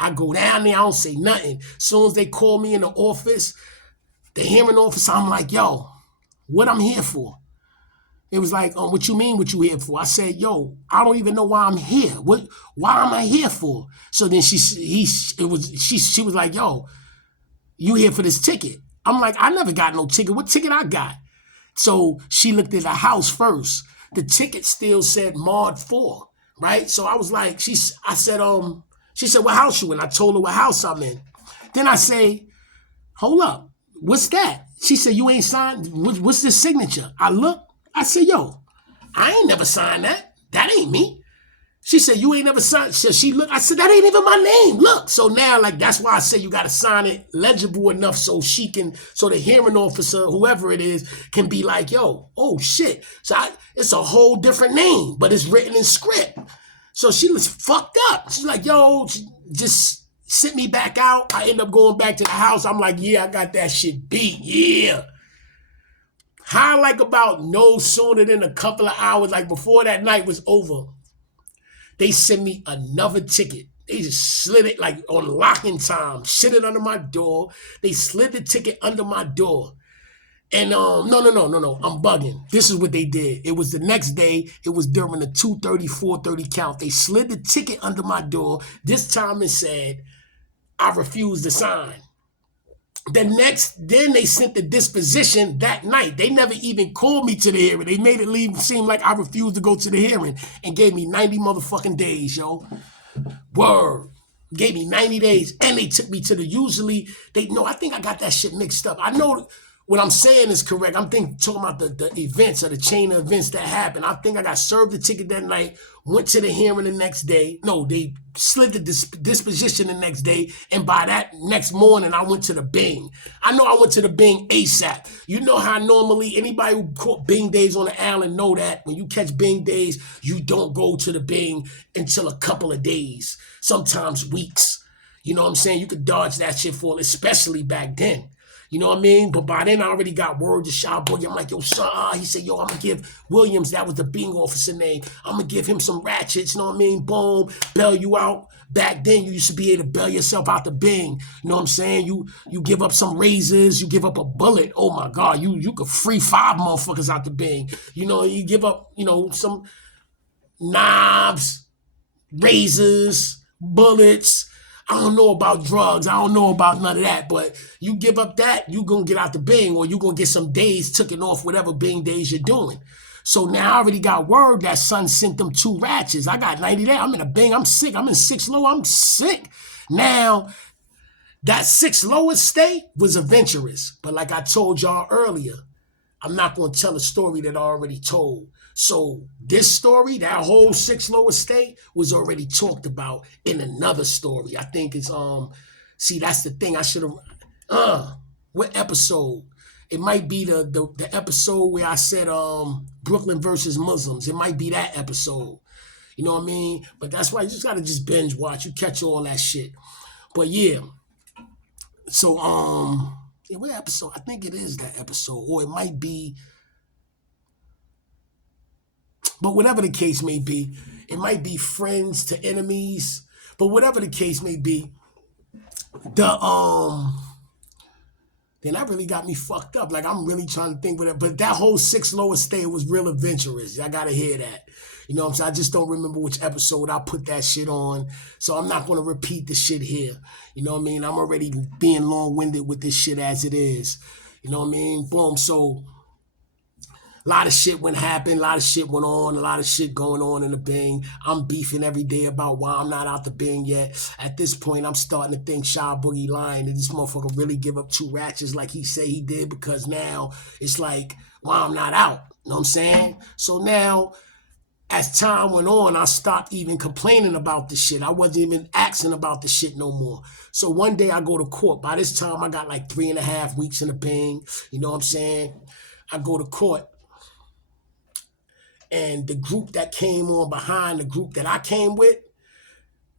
I go down there. I don't say nothing. As soon as they call me in the office, the hearing officer, I'm like, yo, what I'm here for? It was like, what you mean what you here for? I said, yo, I don't even know why I'm here. Why am I here for? So then she was like, yo, you here for this ticket? I'm like, I never got no ticket. What ticket I got? So she looked at the house first. The ticket still said Mod 4, right? So I was like, she said, what house you in? I told her what house I'm in. Then I say, hold up, what's that? She said, you ain't signed, what's this signature? I look, I said, yo, I ain't never signed that. That ain't me. She said, you ain't never signed. So she looked, I said, that ain't even my name. Look. So now, like, that's why I say you got to sign it legible enough so so the hearing officer, whoever it is, can be like, yo, oh shit. So it's a whole different name, but it's written in script. So she was fucked up. She's like, yo, just sent me back out. I end up going back to the house. I'm like, yeah, I got that shit beat. Yeah. How like about no sooner than a couple of hours, like before that night was over, they sent me another ticket. They just slid it like on locking time, shit it under my door. They slid the ticket under my door. And no, I'm bugging. This is what they did. It was the next day. It was during the 2:30, 4:30 count. They slid the ticket under my door. This time it said, I refuse to sign. Then they sent the disposition that night. They never even called me to the hearing. They made it seem like I refused to go to the hearing and gave me 90 motherfucking days, yo. Word. Gave me 90 days. And they took me to I think I got that shit mixed up. I know what I'm saying is correct. I'm talking about the events or the chain of events that happened. I think I got served the ticket that night, went to the hearing the next day. No, they slid the disposition the next day. And by that next morning, I went to the Bing. I know I went to the Bing ASAP. You know how normally anybody who caught Bing days on the island know that when you catch Bing days, you don't go to the Bing until a couple of days, sometimes weeks. You know what I'm saying? You could dodge that shit for, especially back then. You know what I mean? But by then I already got word to Shy Boy. I'm like, yo, son, he said, yo, I'm going to give Williams, that was the Bing officer name, I'm going to give him some ratchets, you know what I mean? Boom, bail you out. Back then, you used to be able to bail yourself out the Bing. You know what I'm saying? You give up some razors, you give up a bullet. Oh, my God, you could free 5 motherfuckers out the Bing. You know, you give up, some knives, razors, bullets. I don't know about drugs. I don't know about none of that. But you give up that, you going to get out the Bing or you going to get some days taken off whatever Bing days you're doing. So now I already got word that son sent them 2 ratchets. I got 90 days. I'm in a bang. I'm sick. I'm in 6 low. I'm sick. Now, that 6 low estate was adventurous. But like I told y'all earlier, I'm not going to tell a story that I already told. So this story, that whole 6 low estate, was already talked about in another story. I think it's see, that's the thing. I should have what episode? It might be the episode where I said Brooklyn versus Muslims. It might be that episode. You know what I mean? But that's why you just gotta just binge watch. You catch all that shit. But yeah. So yeah, what episode? I think it is that episode. Or it might be, but whatever the case may be, it might be friends to enemies. But whatever the case may be, the then that really got me fucked up. Like I'm really trying to think with it. But that whole 6 low estate was real adventurous. I gotta hear that. You know what I'm saying? I just don't remember which episode I put that shit on. So I'm not gonna repeat the shit here. You know what I mean? I'm already being long-winded with this shit as it is. You know what I mean? Boom. So a lot of shit went happen, a lot of shit went on, a lot of shit going on in the Bing. I'm beefing every day about why I'm not out the Bing yet. At this point, I'm starting to think Shy Boogie lying. Did this motherfucker really give up 2 ratchets like he said he did? Because now it's like, why I'm not out. You know what I'm saying? So now, as time went on, I stopped even complaining about the shit. I wasn't even asking about the shit no more. So one day I go to court. By this time, I got like 3.5 weeks in the Bing. You know what I'm saying? I go to court. And the group that came on behind the group that I came with,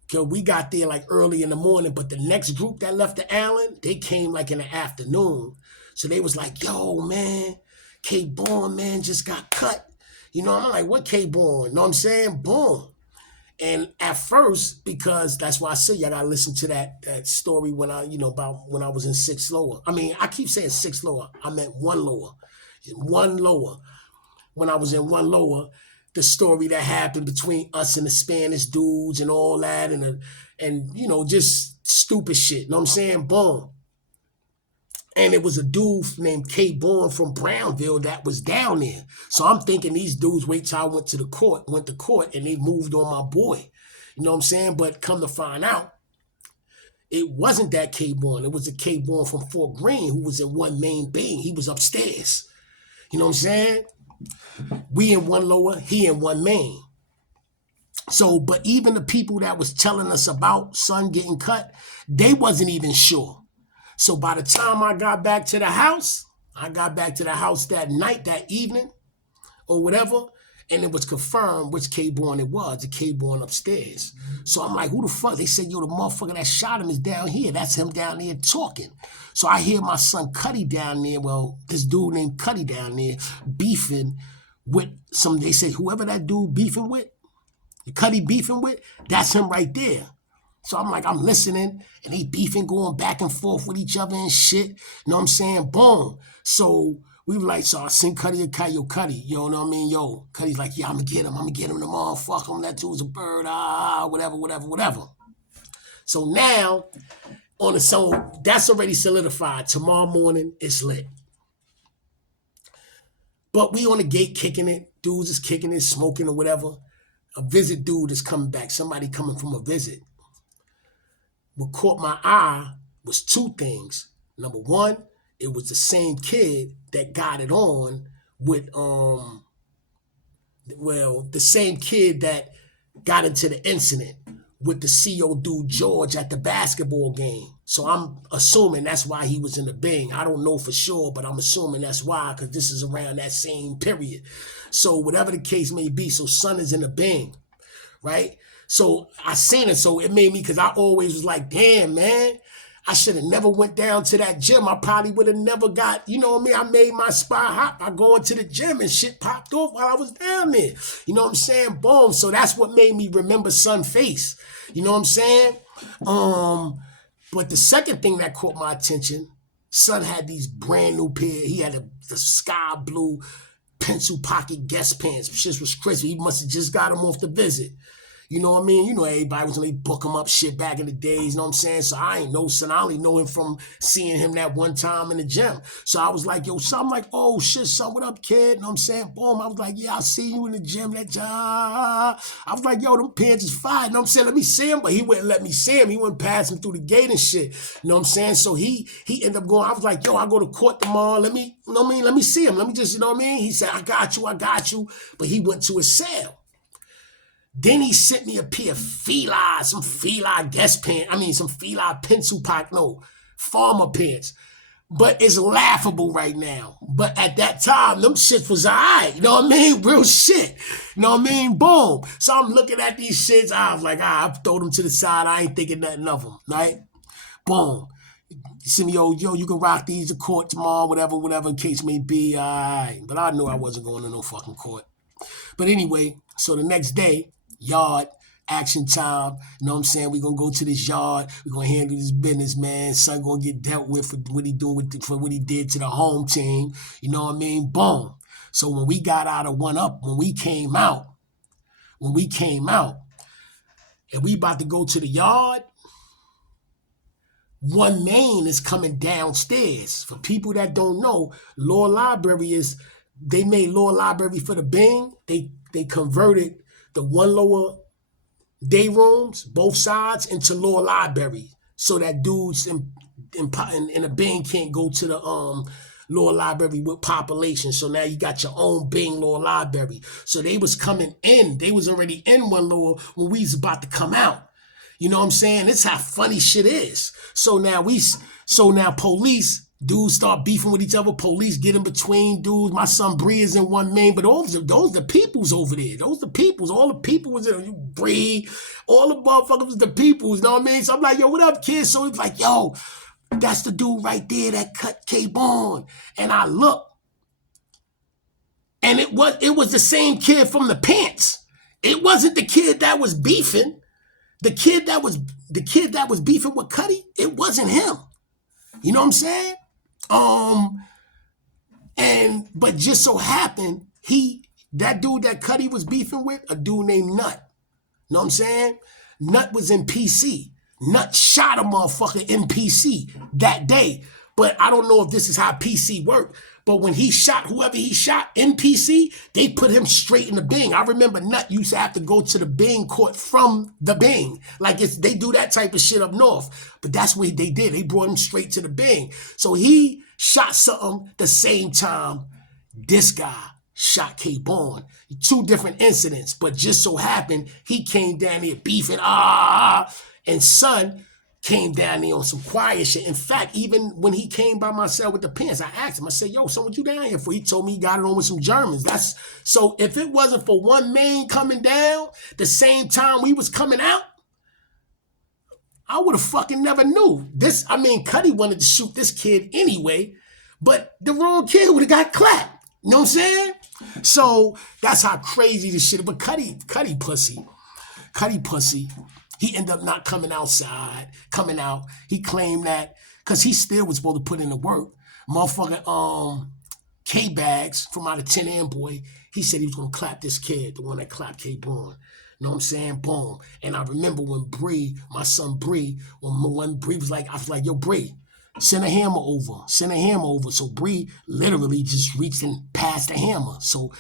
because we got there like early in the morning, but the next group that left the Allen, they came like in the afternoon. So they was like, yo, man, Teebone, man, just got cut. You know, I'm like, what Teebone? You know what I'm saying? Boom. And at first, because that's why I say y'all gotta listen to that story when I, about when I was in 6 lower. I mean, I keep saying 6 lower. I meant 1 lower. 1 lower. When I was in 1 lower, the story that happened between us and the Spanish dudes and all that, and just stupid shit. You know what I'm saying? Boom. And it was a dude named Teebone from Brownville that was down there. So I'm thinking these dudes wait till I went to court, and they moved on my boy. You know what I'm saying? But come to find out, it wasn't that Teebone. It was a Teebone from Fort Greene who was in 1 main Bing. He was upstairs. You know what I'm saying? We in 1 lower, he in 1 main. So, but even the people that was telling us about son getting cut, they wasn't even sure. So by the time I got back to the house that night, that evening, or whatever, and it was confirmed which Teebone it was, the Teebone upstairs. So I'm like, who the fuck? They said, yo, the motherfucker that shot him is down here. That's him down there talking. So I hear my son Cuddy down there, this dude named Cuddy down there, beefing with they say whoever that dude beefing with, Cuddy beefing with, that's him right there. So I'm like, I'm listening, and they beefing, going back and forth with each other and shit. You know what I'm saying? Boom. So we were like, so I sent Cuddy a Yo, Cuddy, you know what I mean? Yo, Cuddy's like, yeah, I'm gonna get him tomorrow, fuck him, that dude's a bird, whatever. So now, so that's already solidified. Tomorrow morning, it's lit. But we on the gate kicking it. Dudes is kicking it, smoking or whatever. A visit dude is coming back. Somebody coming from a visit. What caught my eye was 2 things. Number 1, it was the same kid that got it on with, the same kid that got into the incident with the CO dude George at the basketball game. So I'm assuming that's why he was in the Bing. I don't know for sure, but I'm assuming that's why, because this is around that same period. So whatever the case may be, so son is in the Bing, right? So I seen it, so it made me, because I always was like, damn, man, I should have never went down to that gym. I probably would have never got, you know what I mean? I made my spot hot by going to the gym, and shit popped off while I was down there. You know what I'm saying? Boom. So that's what made me remember son face. You know what I'm saying? But the second thing that caught my attention, son had these brand new pair. He had the sky blue pencil pocket Guess pants. Shit was crazy. He must have just got them off the visit. You know what I mean? You know, everybody was gonna book him up shit back in the days, you know what I'm saying? So I ain't know, son. I only know him from seeing him that one time in the gym. So I was like, yo, son, I'm like, oh shit, son, what up, kid? You know what I'm saying? Boom. I was like, yeah, I see you in the gym. I was like, yo, them pants is fire. You know what I'm saying? Let me see him. But he wouldn't let me see him. He wouldn't pass him through the gate and shit. You know what I'm saying? So he ended up going, I was like, yo, I go to court tomorrow. Let me, you know what I mean? Let me see him. Let me just, you know what I mean? He said, I got you. But he went to his cell. Then he sent me a pair of some Fila guest pants. I mean, some Fila pencil pocket, no, farmer pants. But it's laughable right now. But at that time, them shits was all right. You know what I mean? Real shit. You know what I mean? Boom. So I'm looking at these shits. I was like, I throw them to the side. I ain't thinking nothing of them, right? Boom. You see me, yo, you can rock these to court tomorrow, whatever, in case may be. All right. But I knew I wasn't going to no fucking court. But anyway, so the next day, yard, action time. You know what I'm saying? We're going to go to this yard. We're going to handle this business, man. Son going to get dealt with for what he doing for what he did to the home team. You know what I mean? Boom. So when we got out of one up, when we came out, and we about to go to the yard, one main is coming downstairs. For people that don't know, Law Library they made Law Library for the Bing. They converted the one lower day rooms, both sides, into Law Library. So that dudes in a Bing can't go to the Law Library with population. So now you got your own Bing Law Library. So they was coming in. They was already in one law when we was about to come out. You know what I'm saying? This is how funny shit is. So now police, dudes start beefing with each other. Police get in between dudes. My son Bree is in one main, but those the peoples over there. Those the peoples. All the people was in Bree. All the motherfuckers was the peoples. You know what I mean? So I'm like, yo, what up, kid? So he's like, yo, that's the dude right there that cut Teebone. And I look, and it was the same kid from the pants. It wasn't the kid that was beefing. The kid that was beefing with Cuddy, it wasn't him. You know what I'm saying? But just so happened, that dude that Cuddy was beefing with, a dude named Nut. You know what I'm saying? Nut was in PC. Nut shot a motherfucker in PC that day. But I don't know if this is how PC worked. But when he shot whoever he shot in PC, they put him straight in the Bing. I remember Nut used to have to go to the Bing court from the Bing. Like they do that type of shit up north. But that's what they did. They brought him straight to the Bing. So he shot something the same time this guy shot Teebone. 2 different incidents. But just so happened, he came down there beefing, and son came down there on some quiet shit. In fact, even when he came by my cell with the pants, I asked him, I said, yo, son, what you down here for? He told me he got it on with some Jerms. So if it wasn't for one main coming down the same time we was coming out, I would have fucking never knew. Cuddy wanted to shoot this kid anyway, but the wrong kid would have got clapped. You know what I'm saying? So that's how crazy this shit is. But Cuddy pussy. He ended up not coming outside, coming out. He claimed that, because he still was supposed to put in the work. Motherfucking K-Bags from out of 10 boy, he said he was going to clap this kid, the one that clapped Teebone. You know what I'm saying? Boom. And I remember when Bree, my son Bree, when Bree was like, I was like, yo, Bree, send a hammer over. So Bree literally just reached and passed the hammer. So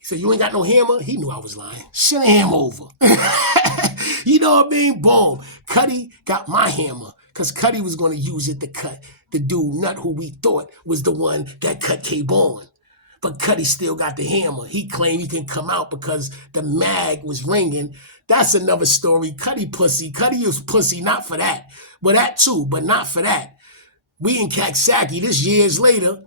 he said, you ain't got no hammer? He knew I was lying. Send a hammer over. You know what I mean? Boom. Cuddy got my hammer because Cuddy was going to use it to cut the dude Nut, who we thought was the one that cut Teebone. But Cuddy still got the hammer. He claimed he can come out because the mag was ringing. That's another story. Cuddy pussy. Cuddy is pussy, not for that. Well, that too, but not for that. We in Kaksaki, this years later,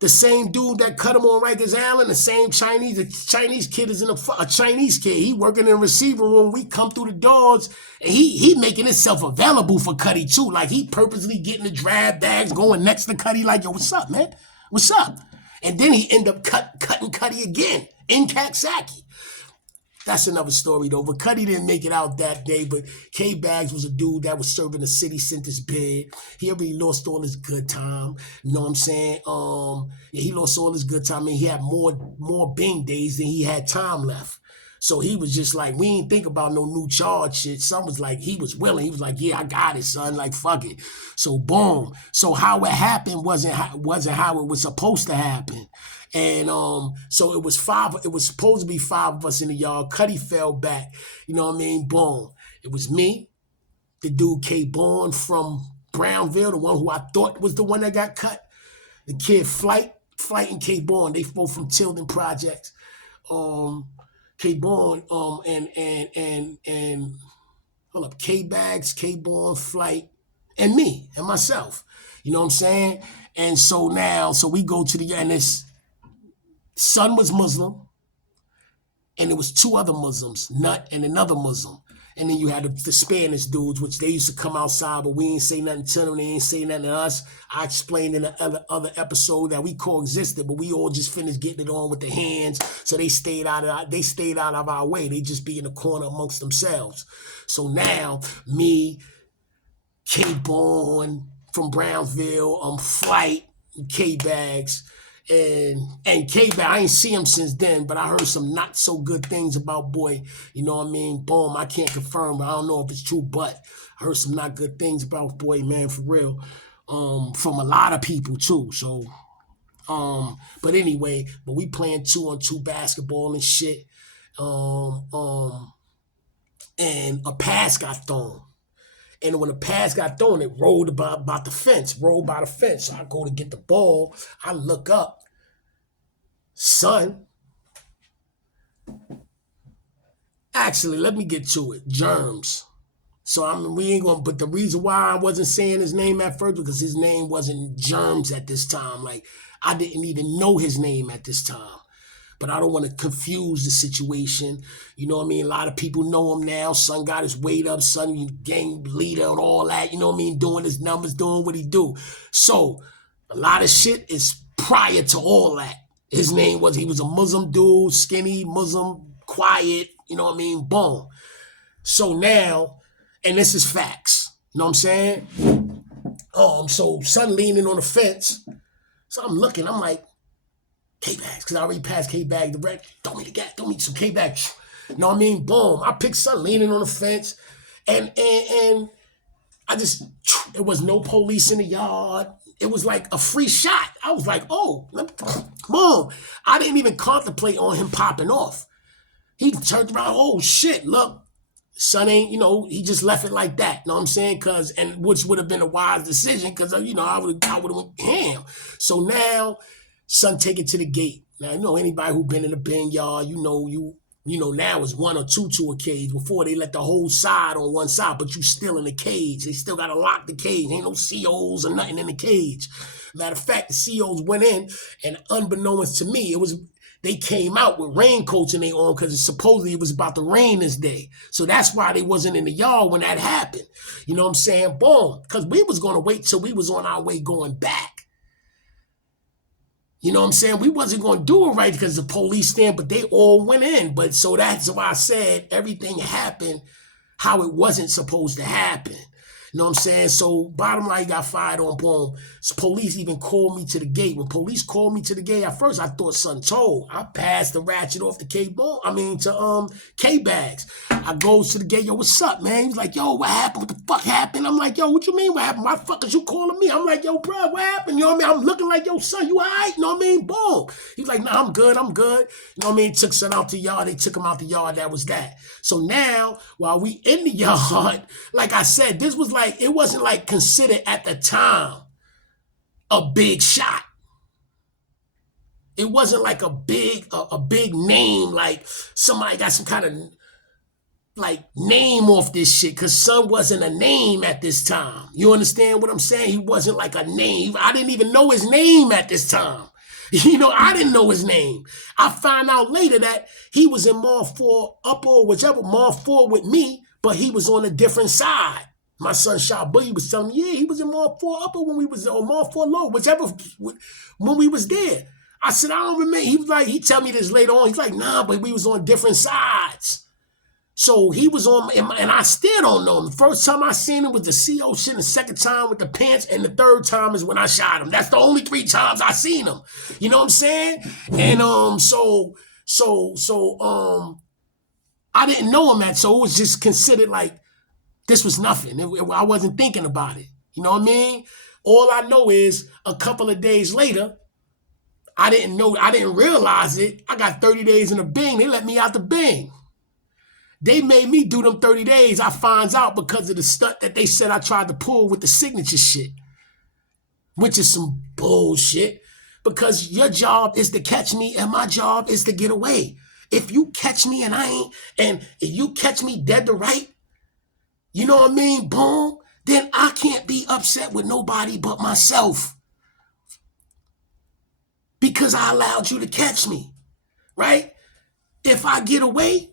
the same dude that cut him on Rikers Island, the same Chinese kid is a Chinese kid. He working in a receiver room. We come through the doors, and he making himself available for Cuddy too. Like he purposely getting the drab bags, going next to Cuddy, like, yo, what's up, man? What's up? And then he end up cutting Cuddy again in Kaksaki. That's another story though. But Cuddy didn't make it out that day. But K-Bags was a dude that was serving a city sentence bid. He already lost all his good time. You know what I'm saying? He lost all his good time. I mean, he had more Bing days than he had time left. So he was just like, we ain't think about no new charge shit. Son was like, he was willing. He was like, yeah, I got it, son. Like, fuck it. So boom. So how it happened wasn't how it was supposed to happen. And so it was five. It was supposed to be five of us in the yard. Cuddy fell back. You know what I mean? Boom. It was me, the dude Teebone from Brownville, the one who I thought was the one that got cut. The kid Flight and Teebone. They both from Tilden Projects. Teebone, and hold up, K-Bags, Teebone, Flight, and me and myself. You know what I'm saying? And so now, so we go to the, and this son was Muslim, and there was two other Muslims, Nut and another Muslim. And then you had the Spanish dudes, which they used to come outside, but we ain't say nothing to them. They ain't say nothing to us. I explained in the other episode that we coexisted, but we all just finished getting it on with the hands. So they stayed out of our way. They just be in the corner amongst themselves. So now me, Teebone from Brownsville, Flight, K-Bags, and K-Bag, I ain't see him since then, but I heard some not so good things about boy. You know what I mean? Boom, I can't confirm, but I don't know if it's true, but I heard some not good things about boy, man, for real. From a lot of people too. So, but anyway, but we playing 2-on-2 basketball and shit. And a pass got thrown. And when the pass got thrown, it rolled about the fence, rolled by the fence. So I go to get the ball. I look up. Son. Actually, let me get to it. Jerms. So we ain't gonna, but the reason why I wasn't saying his name at first because his name wasn't Jerms at this time. Like, I didn't even know his name at this time. But I don't want to confuse the situation. You know what I mean? A lot of people know him now. Son got his weight up. Son, gang leader and all that. You know what I mean? Doing his numbers, doing what he do. So a lot of shit is prior to all that. His name was, he was a Muslim dude, skinny, Muslim, quiet. You know what I mean? Boom. So now, and this is facts. You know what I'm saying? So son leaning on the fence. So I'm looking, I'm like, K-Bags, because I already passed K-Bag direct. Throw me the gas, throw me some K-Bags. You know what I mean? Boom. I picked son leaning on the fence. And I just, there was no police in the yard. It was like a free shot. I was like, oh, boom. I didn't even contemplate on him popping off. He turned around, oh shit, look. Son ain't, he just left it like that. You know what I'm saying? Which would have been a wise decision because, I would have went ham. So now, son take it to the gate. Now, anybody who been in a bin yard, now it's one or two to a cage. Before they let the whole side on one side, but you still in the cage. They still got to lock the cage. Ain't no COs or nothing in the cage. Matter of fact, the COs went in, and unbeknownst to me, they came out with raincoats in their arm because supposedly it was about to rain this day. So that's why they wasn't in the yard when that happened. You know what I'm saying? Boom. Because we was going to wait till we was on our way going back. You know what I'm saying? We wasn't going to do it right because the police stand, but they all went in. But so that's why I said everything happened how it wasn't supposed to happen. You know what I'm saying? So bottom line, he got fired on, boom. So police even called me to the gate. When police called me to the gate, at first I thought son told. I passed the ratchet off to to K-Bags. I goes to the gate, yo, what's up, man? He's like, yo, what happened? What the fuck happened? I'm like, yo, what you mean what happened? Why the fuck is you calling me? I'm like, yo, bro, what happened? You know what I mean? I'm looking like, yo, son, you all right? You know what I mean? Boom. He's like, nah, I'm good. You know what I mean? Took son out the yard. They took him out the yard. That was that. So now, while we in the yard, like I said, this was like, it wasn't like considered at the time a big shot. It wasn't like a big name, like somebody got some kind of like name off this shit, because son wasn't a name at this time. You understand what I'm saying? He wasn't like a name. I didn't even know his name at this time. I didn't know his name. I found out later that he was in Mall 4 Upper or whichever, Mall 4 with me, but he was on a different side. My son Shah Boogie was telling me, yeah, he was in Mall 4 Upper when we was, or Mall 4 Low, whichever, when we was there. I said, I don't remember. He was like, he tell me this later on. He's like, nah, but we was on different sides. So he was on, and I still don't know him. The first time I seen him was the CO shit, the second time with the pants, and the third time is when I shot him. That's the only 3 times I seen him. You know what I'm saying? And so I didn't know him that, so it was just considered like this was nothing. I wasn't thinking about it. You know what I mean? All I know is a couple of days later, I didn't realize it. I got 30 days in the Bing. They let me out the Bing. They made me do them 30 days. I finds out because of the stunt that they said I tried to pull with the signature shit, which is some bullshit because your job is to catch me and my job is to get away. If you catch me and I ain't, and if you catch me dead to right, you know what I mean? Boom. Then I can't be upset with nobody but myself because I allowed you to catch me, right? If I get away,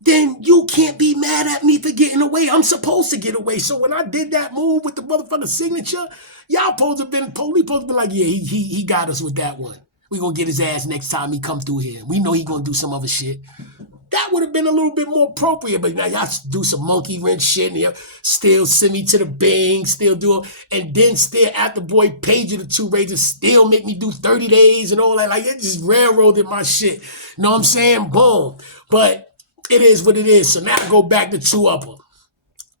then you can't be mad at me for getting away. I'm supposed to get away. So when I did that move with the motherfucking signature, y'all supposed to have been, police supposed to be like, yeah, he got us with that one. We gonna get his ass next time he come through here. We know he gonna do some other shit. That would have been a little bit more appropriate, but now y'all do some monkey wrench shit and still send me to the Bing, still do it, and then still after boy paid you the 2 raises, still make me do 30 days and all that. Like it just railroaded my shit. You know what I'm saying? Boom. But it is what it is. So now I go back to 2 upper.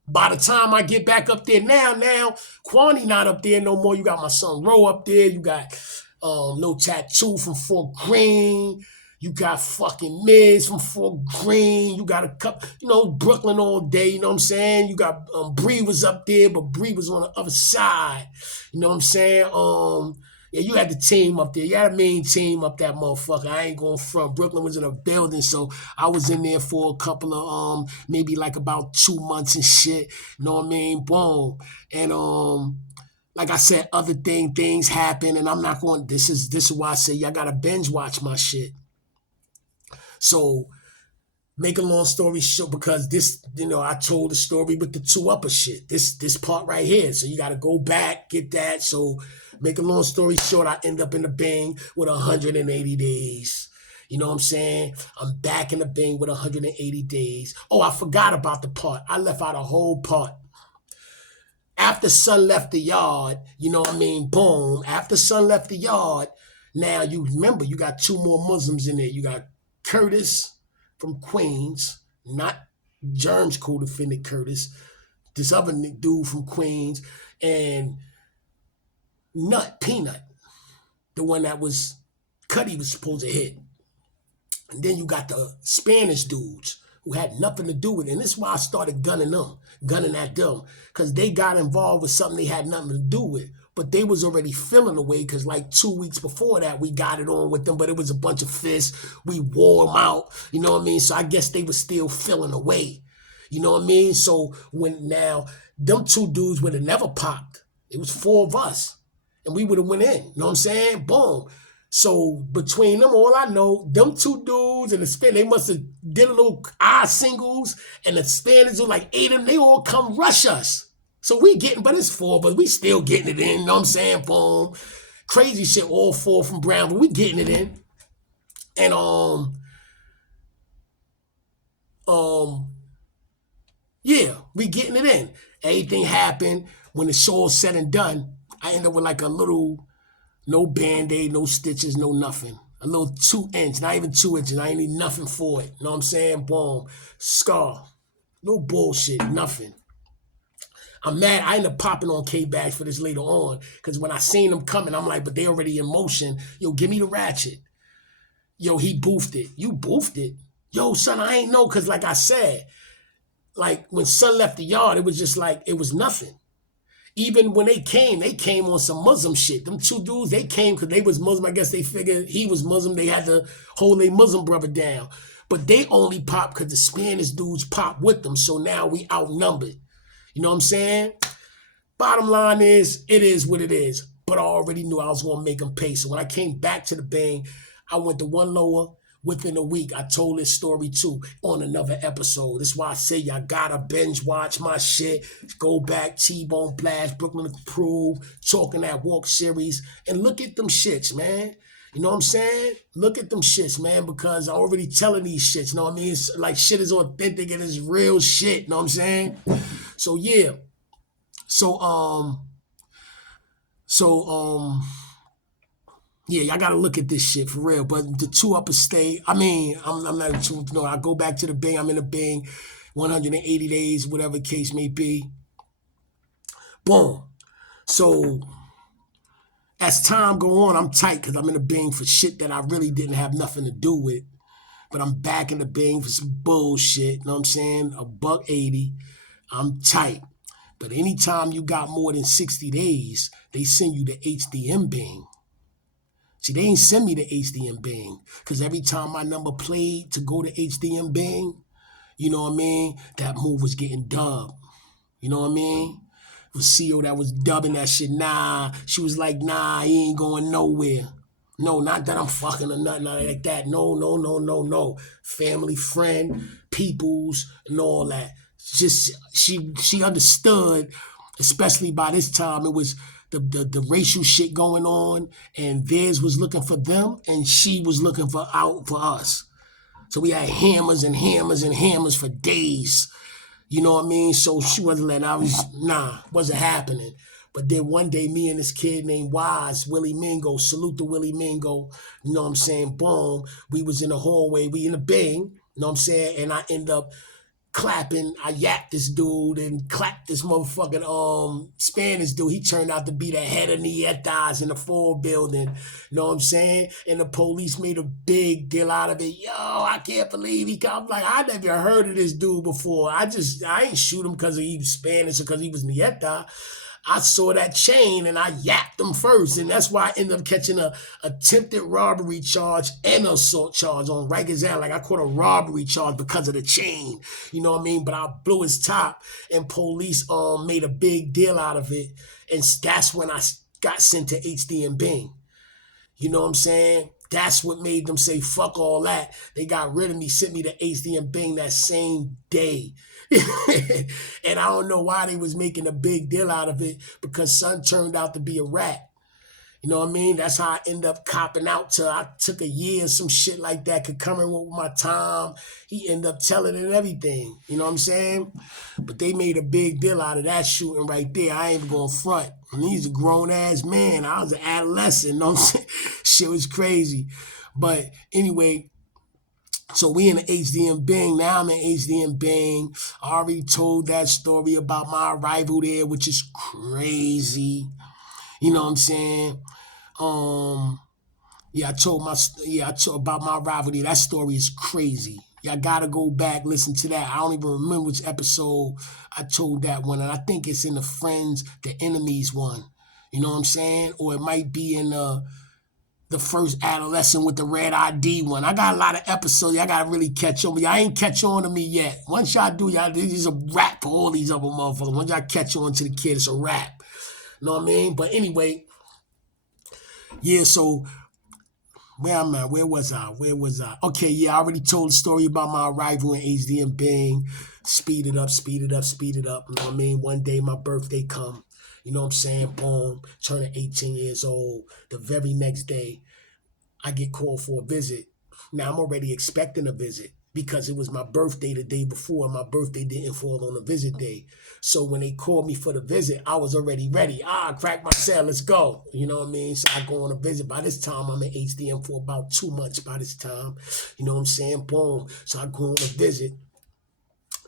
By the time I get back up there now Kwani not up there no more. You got my son Ro up there. You got No Tattoo from Fort Greene. You got fucking Miz from Fort Greene. You got a couple, Brooklyn all day. You know what I'm saying? You got Bree was up there, but Bree was on the other side. You know what I'm saying? Yeah, you had the team up there. You had a main team up that motherfucker. I ain't going front. Brooklyn was in a building, so I was in there for a couple of maybe like about 2 months and shit. You know what I mean? Boom. And like I said, other things happen, and I'm not going. This is why I say y'all gotta binge watch my shit. So make a long story short, because this, I told the story with the 2 upper shit. This part right here. So you got to go back, get that. So make a long story short, I end up in the Bing with 180 days. You know what I'm saying? I'm back in the Bing with 180 days. Oh, I forgot about the part. I left out a whole part. After Son left the yard, you know what I mean? Boom. After Son left the yard, now you remember you got 2 more Muslims in there. You got Curtis from Queens, not Jerms co-defendant Curtis, this other dude from Queens, and Peanut, the one that was Cuddy was supposed to hit. And then you got the Spanish dudes who had nothing to do with it. And this is why I started gunning at them, because they got involved with something they had nothing to do with. But they was already feeling away because like 2 weeks before that, we got it on with them, but it was a bunch of fists. We wore them out, you know what I mean? So I guess they were still feeling away, you know what I mean? So when now, them 2 dudes would have never popped. It was 4 of us, and we would have went in, you know what I'm saying? Boom. So between them, all I know, them 2 dudes and the Spanish, they must have did a little eye singles, and the Spanish were like 8 of them, they all come rush us. So we getting, but it's 4, but we still getting it in, you know what I'm saying? Boom. Crazy shit, all 4 from Brown, but we getting it in. And yeah, we getting it in. Everything happened. When the show's said and done, I end up with like a little, no Band-Aid, no stitches, no nothing. A little 2-inch, not even 2 inches. I ain't need nothing for it. You know what I'm saying? Boom. Scar. No bullshit, nothing. I'm mad. I end up popping on K-Bags for this later on, because when I seen them coming, I'm like, but they already in motion. Yo, give me the ratchet. Yo, he boofed it. You boofed it? Yo, son, I ain't know, because like I said, like when Son left the yard, it was just like, it was nothing. Even when they came on some Muslim shit. Them 2 dudes, they came because they was Muslim. I guess they figured he was Muslim. They had to hold their Muslim brother down. But they only popped because the Spanish dudes popped with them. So now we outnumbered. You know what I'm saying? Bottom line is, it is what it is. But I already knew I was going to make them pay. So when I came back to the Bang, I went to one lower. Within a week, I told this story too on another episode. That's why I say y'all gotta binge watch my shit. Go back, Teebone Blast, Brooklyn Approve, Talking That Walk series, and look at them shits, man. You know what I'm saying? Look at them shits, man, because I already telling these shits, you know what I mean? It's like shit is authentic and it's real shit, you know what I'm saying? So yeah. So Yeah, y'all gotta look at this shit for real. But the two upper state, I mean, I'm not too, no, I go back to the Bing, I'm in the Bing, 180 days, whatever case may be. Boom. So as time go on, I'm tight because I'm in the Bing for shit that I really didn't have nothing to do with. But I'm back in the Bing for some bullshit, you know what I'm saying? A buck 80. I'm tight. But anytime you got more than 60 days, they send you the HDM Bing. See, they ain't send me the HDM Bing because every time my number played to go to HDM Bing, you know what I mean? That move was getting dubbed. You know what I mean? It was CEO that was dubbing that shit. Nah, she was like, nah, he ain't going nowhere. No, not that I'm fucking or nothing like that. No, no, no, no, no. Family, friend, peoples, and all that. Just she understood, especially by this time, it was the racial shit going on, and theirs was looking for them, and she was looking for out for us. So we had hammers and hammers and hammers for days. You know what I mean? So she wasn't letting wasn't happening. But then one day, me and this kid named Wise, Willie Mingo, salute to Willie Mingo, you know what I'm saying? Boom. We was in the hallway, we in the Bing, you know what I'm saying? And I end up clapping. I yapped this dude and clapped this motherfucking Spanish dude. He turned out to be the head of Nietas in the Ford building. You know what I'm saying? And the police made a big deal out of it. Yo, I can't believe he come. I'm like, I never heard of this dude before. I ain't shoot him because he was Spanish or because he was Nieta. I saw that chain and I yapped him first, and that's why I ended up catching a attempted robbery charge and an assault charge on Rikers Island. Like I caught a robbery charge because of the chain, you know what I mean? But I blew his top, and police made a big deal out of it, and that's when I got sent to HD and Bing. You know what I'm saying? That's what made them say, fuck all that. They got rid of me, sent me to HD and Bing that same day. And I don't know why they was making a big deal out of it because son turned out to be a rat. You know what I mean? That's how I end up copping out to. I took a year or some shit like that, concurrent with my time. He ended up telling it everything. You know what I'm saying? But they made a big deal out of that shooting right there. I ain't even going front. And he's a grown ass man. I was an adolescent. You know what I'm saying? Shit was crazy. But anyway, so we in the HDM Bing. Now I'm in HDM Bing. I already told that story about my arrival there, which is crazy. You know what I'm saying? Um, I told about my rivalry. That story is crazy. Y'all gotta go back, listen to that. I don't even remember which episode I told that one, and I think it's in the Friends, the Enemies one. You know what I'm saying? Or it might be in the first adolescent with the red ID one. I got a lot of episodes. Y'all gotta really catch on. But y'all ain't catch on to me yet. Once y'all do, y'all this is a rap for all these other motherfuckers. Once y'all catch on to the kid, it's a rap. You know what I mean? But anyway, yeah, so where I'm at, where was I? Okay, yeah, I already told the story about my arrival in HD and Bing. Speed it up, speed it up, speed it up. You know what I mean? One day my birthday come. You know what I'm saying? Boom, turning 18 years old. The very next day, I get called for a visit. Now I'm already expecting a visit because it was my birthday the day before. And my birthday didn't fall on a visit day. So when they called me for the visit, I was already ready. Crack my cell, let's go. You know what I mean? So I go on a visit. By this time, I'm in HDM for about 2 months by this time. You know what I'm saying? Boom. So I go on a visit.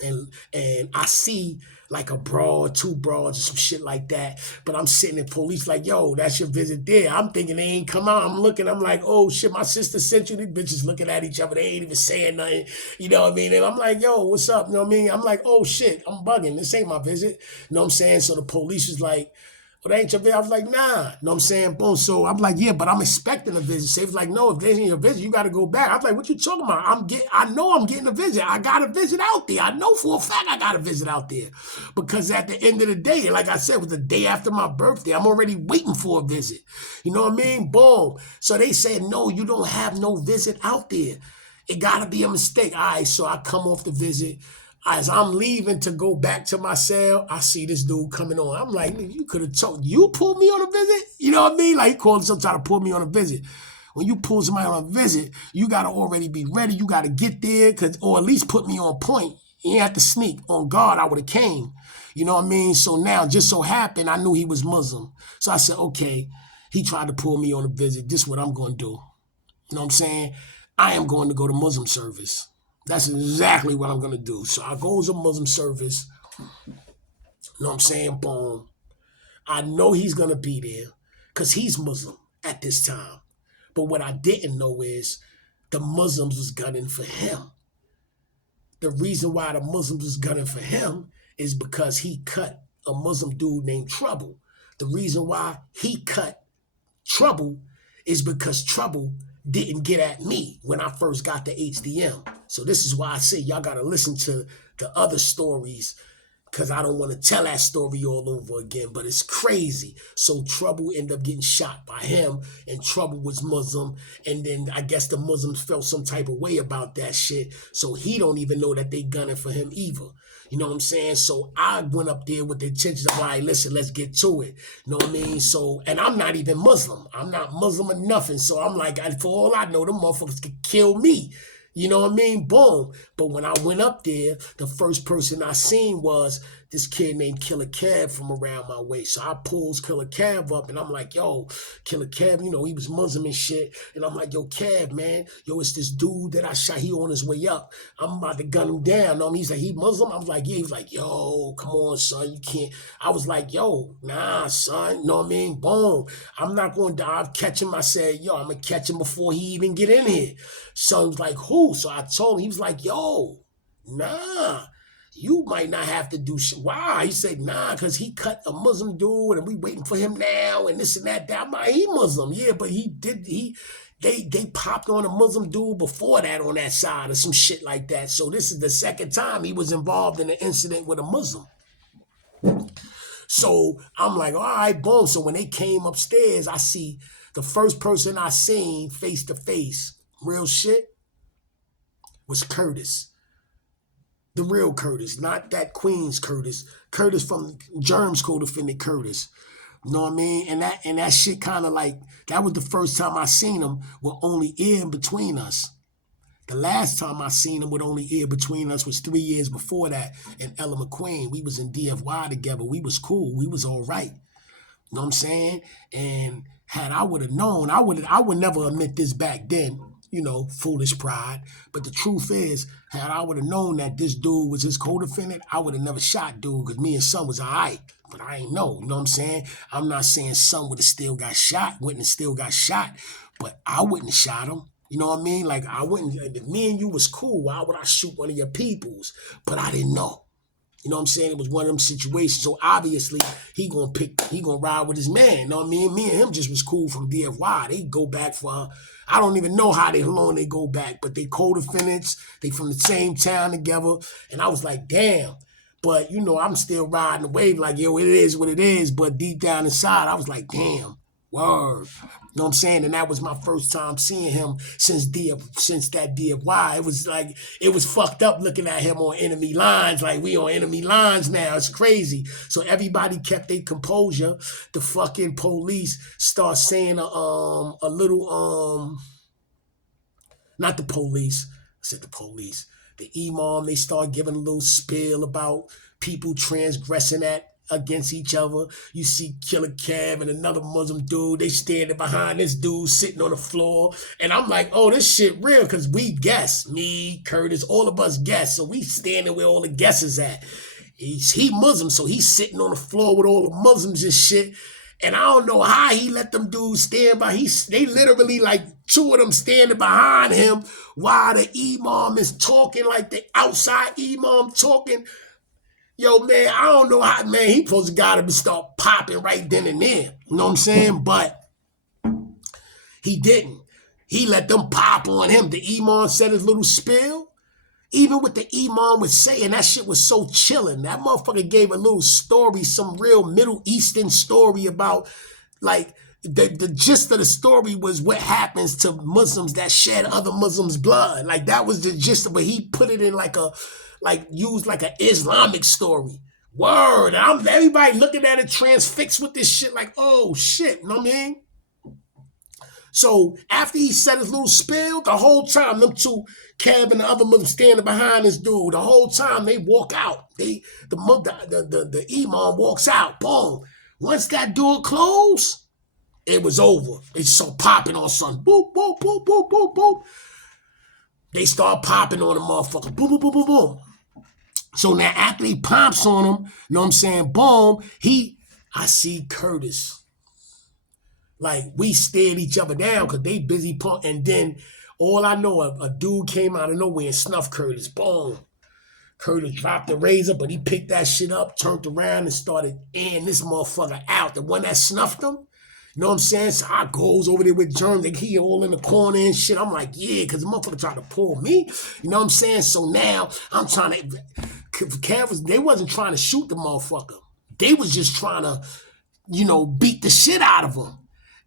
And I see like a broad, two broads, or some shit like that. But I'm sitting in police like, yo, that's your visit there. I'm thinking they ain't come out. I'm looking, I'm like, oh shit, my sister sent you. These bitches looking at each other. They ain't even saying nothing. You know what I mean? And I'm like, yo, what's up? You know what I mean? I'm like, oh shit, I'm bugging. This ain't my visit. You know what I'm saying? So the police was like, well, that ain't your visit. I was like, nah. You know what I'm saying? Boom. So I'm like, yeah, but I'm expecting a visit. So he was like, no, if this ain't your visit, you got to go back. I was like, what you talking about? I know I'm getting a visit. I got a visit out there. I know for a fact I got a visit out there. Because at the end of the day, like I said, it was the day after my birthday. I'm already waiting for a visit. You know what I mean? Boom. So they said, no, you don't have no visit out there. It got to be a mistake. All right, so I come off the visit. As I'm leaving to go back to my cell, I see this dude coming on. I'm like, you could have told, you pulled me on a visit? You know what I mean? Like he called himself trying to pull me on a visit. When you pull somebody on a visit, you got to already be ready. You got to get there, or at least put me on point. You ain't have to sneak. On guard, I would have came. You know what I mean? So now, just so happened, I knew he was Muslim. So I said, okay. He tried to pull me on a visit. This is what I'm going to do. You know what I'm saying? I am going to go to Muslim service. That's exactly what I'm going to do. So I go to Muslim service. You know what I'm saying? Boom. I know he's going to be there because he's Muslim at this time. But what I didn't know is the Muslims was gunning for him. The reason why the Muslims was gunning for him is because he cut a Muslim dude named Trouble. The reason why he cut Trouble is because Trouble didn't get at me when I first got the HDM. So this is why I say y'all got to listen to the other stories because I don't want to tell that story all over again, but it's crazy. So Trouble ended up getting shot by him, and Trouble was Muslim, and then I guess the Muslims felt some type of way about that shit, so he don't even know that they gunning for him either. You know what I'm saying? So I went up there with the intentions of, all right, listen, let's get to it. You know what I mean? So, and I'm not even Muslim. I'm not Muslim or nothing. So I'm like, for all I know, the motherfuckers could kill me. You know what I mean? Boom. But when I went up there, the first person I seen was this kid named Killer Kev from around my way. So I pulls Killer Kev up and I'm like, yo, Killer Kev, you know, he was Muslim and shit. And I'm like, yo, Kev, man, yo, it's this dude that I shot. He on his way up. I'm about to gun him down. You know, he's like, he Muslim? I was like, yeah. He was like, yo, come on, son, you can't. I was like, yo, nah, son, you know what I mean? Boom. I'm not going to die. I'll catch him. I said, yo, I'm going to catch him before he even get in here. So he was like, who? So I told him, he was like, yo, nah. You might not have to do shit. Why? He said, nah, because he cut a Muslim dude and we waiting for him now and this and that. He Muslim. Yeah, but they popped on a Muslim dude before that on that side or some shit like that. So this is the second time he was involved in an incident with a Muslim. So I'm like, all right, boom. So when they came upstairs, I see the first person I seen face to face, real shit, was Curtis. The real Curtis, not that Queens Curtis. Curtis from Jerms co-defendant Curtis. You know what I mean? And that shit kind of like, that was the first time I seen him with only ear in between us. The last time I seen him with only ear between us was 3 years before that in Ella McQueen. We was in DFY together. We was cool. We was all right. You know what I'm saying? And had I would have known, I would never admit this back then. You know, foolish pride. But the truth is, had I would have known that this dude was his co-defendant, I would have never shot dude because me and Son was all right. But I ain't know, you know what I'm saying? I'm not saying Son would have still got shot, wouldn't have still got shot, but I wouldn't have shot him. You know what I mean? Like, I wouldn't, if me and you was cool, why would I shoot one of your peoples? But I didn't know. You know what I'm saying? It was one of them situations. So obviously he gonna ride with his man. You know what I mean? Me and him just was cool from DFY. They go back for, I don't even know how long they go back, but they co-defendants, they from the same town together. And I was like, damn. But you know, I'm still riding the wave like, yo, it is what it is. But deep down inside, I was like, damn, word. You know what I'm saying? And that was my first time seeing him since that DFY. It was like, it was fucked up looking at him on enemy lines. Like, we on enemy lines now. It's crazy. So everybody kept their composure. The fucking police start saying a little, not the police. I said the police. The imam, they start giving a little spiel about people transgressing against each other. You see Killer Kev and another Muslim dude, they standing behind this dude sitting on the floor. And I'm like, oh, this shit real, because we guess. Me, Curtis, all of us guess. So we standing where all the guesses at. He Muslim, so he's sitting on the floor with all the Muslims and shit. And I don't know how he let them dudes stand by. They literally, like, two of them standing behind him while the imam is talking, like the outside imam talking. Yo, man, I don't know how, man, he supposed to got him to start popping right then and there. You know what I'm saying? But he didn't. He let them pop on him. The imam said his little spiel. Even what the imam was saying, that shit was so chilling. That motherfucker gave a little story, some real Middle Eastern story about, like, the gist of the story was what happens to Muslims that shed other Muslims' blood. Like, that was the gist of it. He put it in used like an Islamic story. Word. Everybody looking at it transfixed with this shit like, oh, shit. You know what I mean? So after he said his little spiel, the whole time, them two, Kev and the other Muslim standing behind this dude, the whole time they walk out. The imam walks out. Boom. Once that door closed, It was over. They start popping on something. Boop, boop, boop, boop, boop, boop. They start popping on the motherfucker. Boom, boom, boom, boom, boom. So now after he pops on him, you know what I'm saying? Boom, I see Curtis. Like, we stared each other down because they busy pump. And then all I know, a dude came out of nowhere and snuffed Curtis. Boom. Curtis dropped the razor, but he picked that shit up, turned around, and started airing this motherfucker out. The one that snuffed him. You know what I'm saying? So I goes over there with Jerms, and he all in the corner and shit. I'm like, yeah, because the motherfucker tried to pull me. You know what I'm saying? So now I'm trying to. They wasn't trying to shoot the motherfucker. They was just trying to, beat the shit out of him.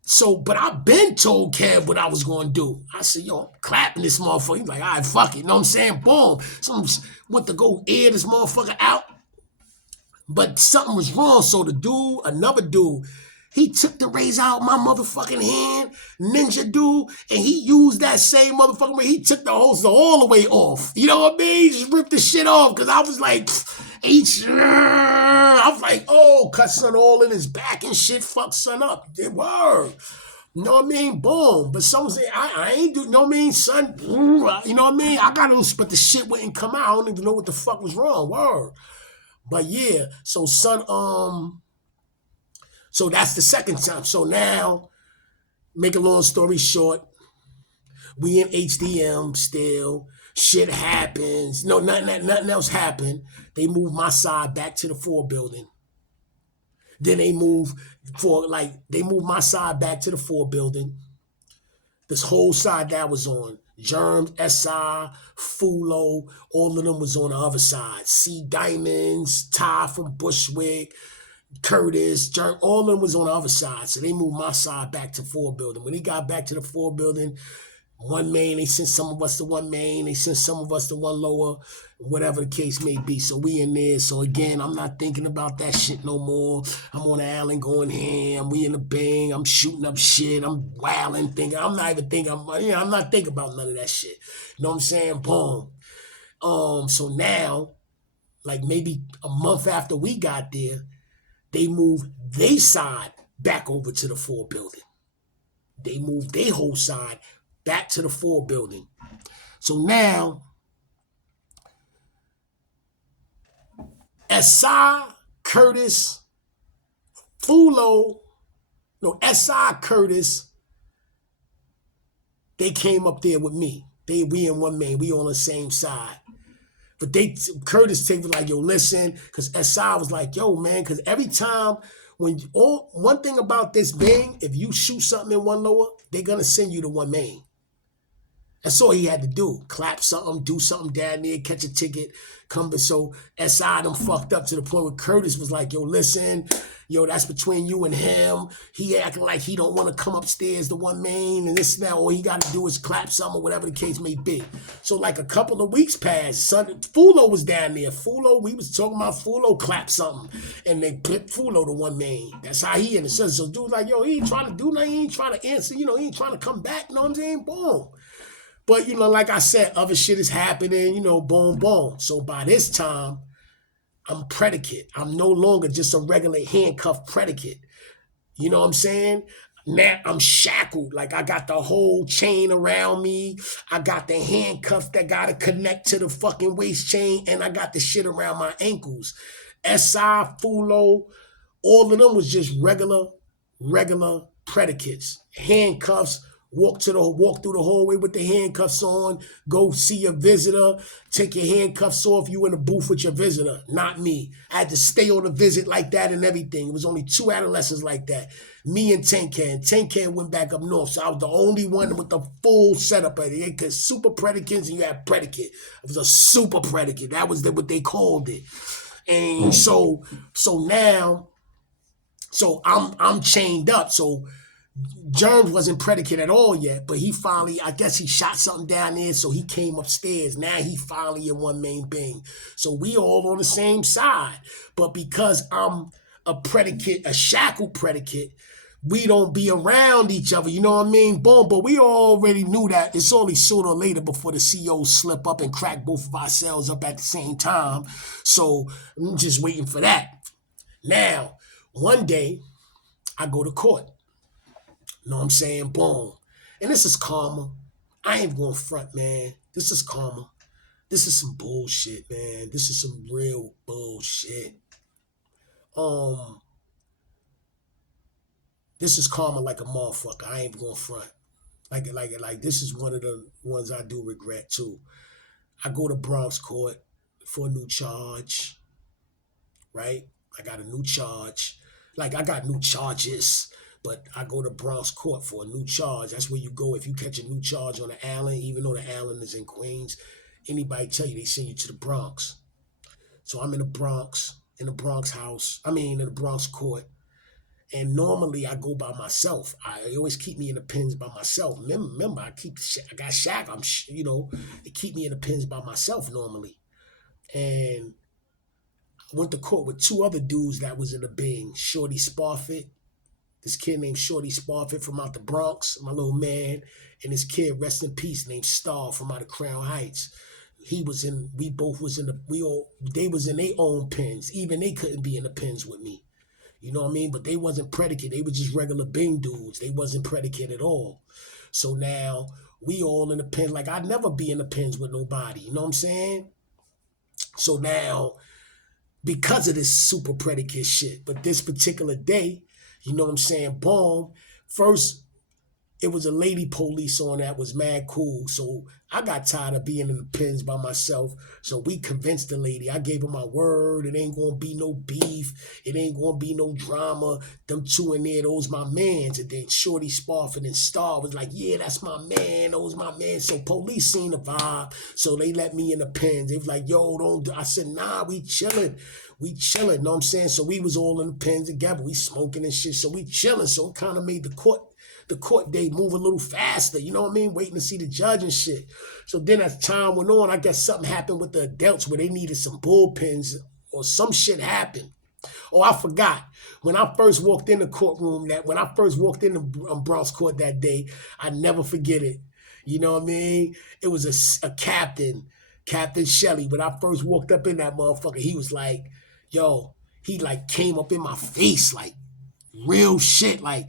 So, but I been told Kev what I was going to do. I said, yo, I'm clapping this motherfucker. He's like, all right, fuck it. You know what I'm saying? Boom. So I went to go air this motherfucker out. But something was wrong. So another dude, he took the razor out of my motherfucking hand, ninja dude, and he used that same motherfucking way. He took the hose all the way off. You know what I mean? He just ripped the shit off because I was like, I was like, oh, cut son all in his back and shit. Fuck son up. It worked. You know what I mean? Boom. But some say, I ain't do, you know what I mean, son? You know what I mean? I got those, but the shit wouldn't come out. I don't even know what the fuck was wrong. Word. But yeah, so son, so that's the second time. So now, make a long story short, we in HDM still. Shit happens. No, nothing else happened. They moved my side back to the 4 building. Then they moved my side back to the 4 building. This whole side that was on. Jerms, SI, Fulo, all of them was on the other side. C Diamonds, Ty from Bushwick, Curtis, Jerm, all of them was on the other side. So they moved my side back to 4 building. When they got back to the 4 building, 1 main, they sent some of us to 1 main, they sent some of us to 1 lower, whatever the case may be. So we in there. So again, I'm not thinking about that shit no more. I'm on the island going ham. We in the bang. I'm shooting up shit. I'm wilding, thinking. I'm not even thinking. I'm not thinking about none of that shit. You know what I'm saying? Boom. So now, like maybe a month after we got there, they moved their side back over to the 4 building. They moved their whole side back to the 4 building. So now, SI, Curtis, Fulo, SI, Curtis, they came up there with me. We in 1 main. We on the same side. But Curtis was like, yo, listen, because SI was like, yo, man, because every time one thing about this bang, if you shoot something in 1 lower, they're going to send you to 1 main. That's all he had to do. Clap something, do something down there, catch a ticket, come. So SI them fucked up to the point where Curtis was like, yo, listen, that's between you and him. He acting like he don't want to come upstairs to 1 main and this and that. All he got to do is clap something or whatever the case may be. So like a couple of weeks passed. Fulo was down there. We was talking about Fulo clap something. And they put Fulo to 1 main. That's how he in the sense. So dude's like, yo, he ain't trying to do nothing. He ain't trying to answer. He ain't trying to come back. You know what I'm saying? Boom. But, like I said, other shit is happening, boom, boom. So by this time, I'm predicate. I'm no longer just a regular handcuff predicate. You know what I'm saying? Now I'm shackled. Like I got the whole chain around me. I got the handcuffs that got to connect to the fucking waist chain. And I got the shit around my ankles. SI, Fulo, all of them was just regular predicates. Handcuffs. Walk through the hallway with the handcuffs on, go see your visitor, take your handcuffs off, you in the booth with your visitor, not me. I had to stay on the visit like that and everything. It was only 2 adolescents like that, me and 10K. 10K went back up north, so I was the only one with the full setup of it. Because super predicates and you had predicate. It was a super predicate. That was what they called it. And so now, I'm chained up, so Jerms wasn't predicate at all yet, but he finally, I guess he shot something down there, so he came upstairs. Now he finally in 1 main bang. So we all on the same side. But because I'm a predicate, a shackled predicate, we don't be around each other, you know what I mean? Boom, but we already knew that it's only sooner or later before the COs slip up and crack both of ourselves up at the same time. So I'm just waiting for that. Now, one day, I go to court. You know what I'm saying? Boom. And this is karma. I ain't going front, man. This is karma. This is some bullshit, man. This is some real bullshit. Um, this is karma like a motherfucker. I ain't going front. Like this is one of the ones I do regret too. I go to Bronx court for a new charge, right? I got a new charge. Like I got new charges, but I go to Bronx court for a new charge. That's where you go if you catch a new charge on the island, even though the island is in Queens. Anybody tell you they send you to the Bronx. So I'm in the Bronx house. I mean, in the Bronx court. And normally I go by myself. I always keep me in the pens by myself. Remember, I got Shaq. They keep me in the pens by myself normally. And I went to court with two other dudes that was in the Bing. Shorty Sparfit, this kid named Shorty Sparfit from out the Bronx, my little man, and this kid, rest in peace, named Star from out of Crown Heights. We both was in they was in their own pens. Even they couldn't be in the pens with me. You know what I mean? But they wasn't predicate. They were just regular Bing dudes. They wasn't predicate at all. So now we all in the pen. Like I'd never be in the pens with nobody. You know what I'm saying? So now, because of this super predicate shit, but this particular day, you know what I'm saying? Boom. First, it was a lady police on that was mad cool. So I got tired of being in the pens by myself. So we convinced the lady. I gave her my word. It ain't gonna be no beef. It ain't gonna be no drama. Them two in there, those my mans. And then Shorty Sparford and Star was like, yeah, that's my man. Those my man. So police seen the vibe. So they let me in the pens. They was like, yo, don't do. I said, nah, we chilling. We chilling. Know what I'm saying? So we was all in the pens together. We smoking and shit. So we chilling. So it kind of made the court day move a little faster, you know what I mean? Waiting to see the judge and shit. So then as time went on, I guess something happened with the adults where they needed some bullpens or some shit happened. Oh, I forgot. When I first walked in the courtroom, when I first walked in the Bronx court that day, I never forget it. You know what I mean? It was a captain, Captain Shelley. When I first walked up in that motherfucker, he was like, yo, he like came up in my face like real shit, like,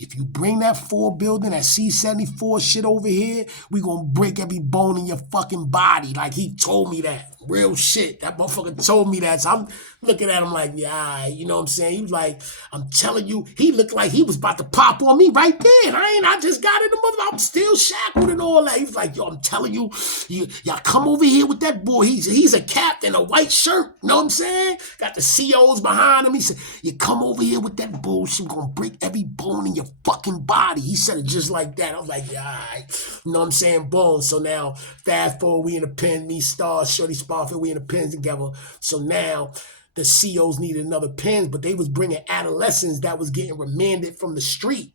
if you bring that 4 building, that C-74 shit over here, we gonna break every bone in your fucking body. Like, he told me that. Real shit. That motherfucker told me that. So I'm looking at him like, yeah, all right, you know what I'm saying? He was like, I'm telling you, he looked like he was about to pop on me right then. I just got in the mother, I'm still shackled and all that. He was like, yo, I'm telling you, y'all come over here with that boy. He's a captain, a white shirt. You know what I'm saying? Got the COs behind him. He said, you come over here with that bullshit. I'm gonna break every bone in your fucking body. He said it just like that. I was like, yeah, all right. You know what I'm saying? Boom. So now, fast forward, we in the pen, me, Star, Shorty Sparford, we in the pens together. So now, the COs needed another pens, but they was bringing adolescents that was getting remanded from the street.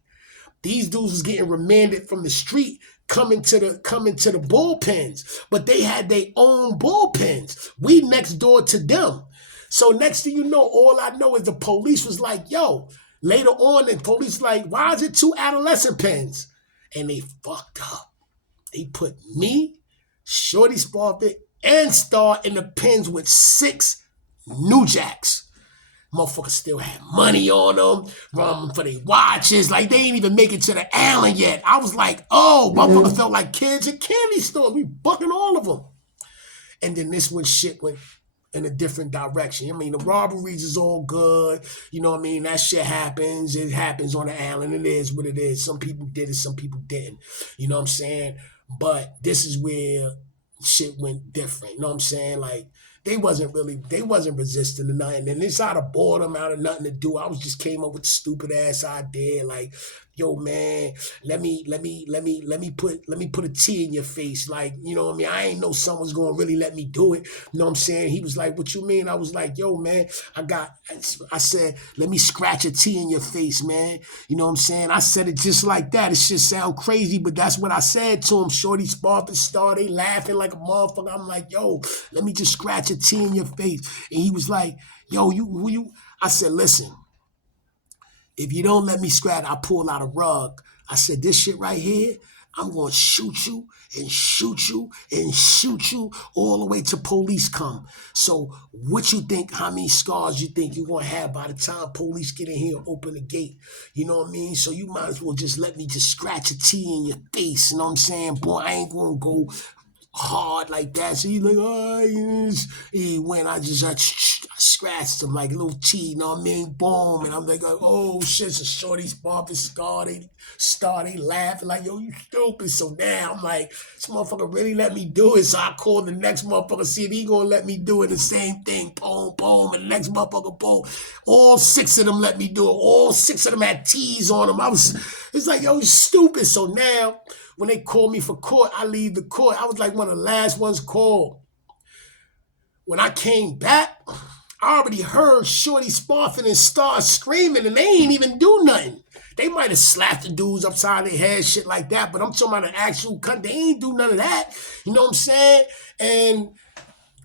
These dudes was getting remanded from the street, coming to the bullpens, but they had their own bullpens. We next door to them. So next thing you know, all I know is the police was like, yo, later on, the police like, why is it 2 adolescent pens? And they fucked up. They put me, Shorty Sparford, and Star in the pens with 6 New Jacks. Motherfuckers still had money on them for their watches. Like, they ain't even make it to the island yet. I was like, oh, motherfuckers felt like kids at candy stores. We bucking all of them. And then this one shit went in a different direction. I mean, the robberies is all good. You know what I mean? That shit happens. It happens on the island. It is what it is. Some people did it, some people didn't. You know what I'm saying? But this is where shit went different. You know what I'm saying? Like, they wasn't resisting to nothing. And it's out of boredom, out of nothing to do. I was just came up with stupid ass idea. Like, yo, man, let me put a T in your face. Like, you know what I mean? I ain't know someone's gonna really let me do it. You know what I'm saying? He was like, what you mean? I was like, yo, man, I said, let me scratch a T in your face, man. You know what I'm saying? I said it just like that. It should sound crazy, but that's what I said to him. Shorty Sparford, Star, they laughing like a motherfucker. I'm like, yo, let me just scratch a T in your face. And he was like, yo, you? I said, listen, if you don't let me scratch, I pull out a rug. I said, this shit right here, I'm going to shoot you and shoot you and shoot you all the way till police come. So what you think, how many scars you think you're going to have by the time police get in here and open the gate? You know what I mean? So you might as well just let me just scratch a T in your face. You know what I'm saying? Boy, I ain't going to go hard like that. So he's like, oh, yes. He went, I scratched him like a little T, you know what I mean? Boom. And I'm like, oh shit, so shorty's bumping scar. They laughing like, yo, you stupid. So now I'm like, this motherfucker really let me do it. So I called the next motherfucker, see if he gonna let me do it. The same thing. Boom, boom. And the next motherfucker, boom. All 6 of them let me do it. All 6 of them had T's on them. It's like, yo, you stupid. So now, when they call me for court, I leave the court. I was like one of the last ones called. When I came back, I already heard Shorty sparfing and start screaming, and they ain't even do nothing. They might have slapped the dudes upside their head, shit like that, but I'm talking about an actual cut. They ain't do none of that. You know what I'm saying? And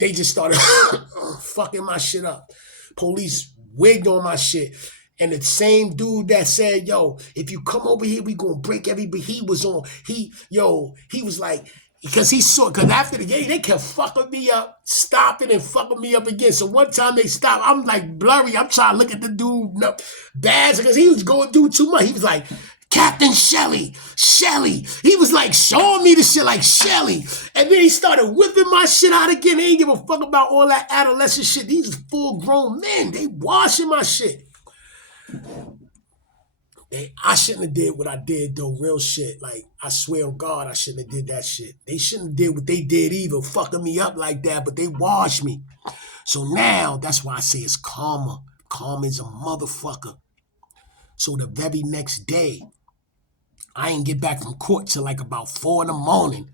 they just started fucking my shit up. Police wigged on my shit. And the same dude that said, yo, if you come over here, we gonna break everybody. He was like, because after the game, they kept fucking me up, stopping and fucking me up again. So one time they stopped, I'm like blurry. I'm trying to look at the dude, bad, because he was going through too much. He was like, Captain Shelly. He was like showing me the shit like Shelly. And then he started whipping my shit out again. They ain't give a fuck about all that adolescent shit. These are full grown men. They washing my shit. I shouldn't have did what I did though, real shit. Like, I swear on God, I shouldn't have did that shit. They shouldn't have did what they did either, fucking me up like that, but they washed me. So now, that's why I say it's karma. Karma is a motherfucker. So the very next day, I ain't get back from court till like about 4 in the morning.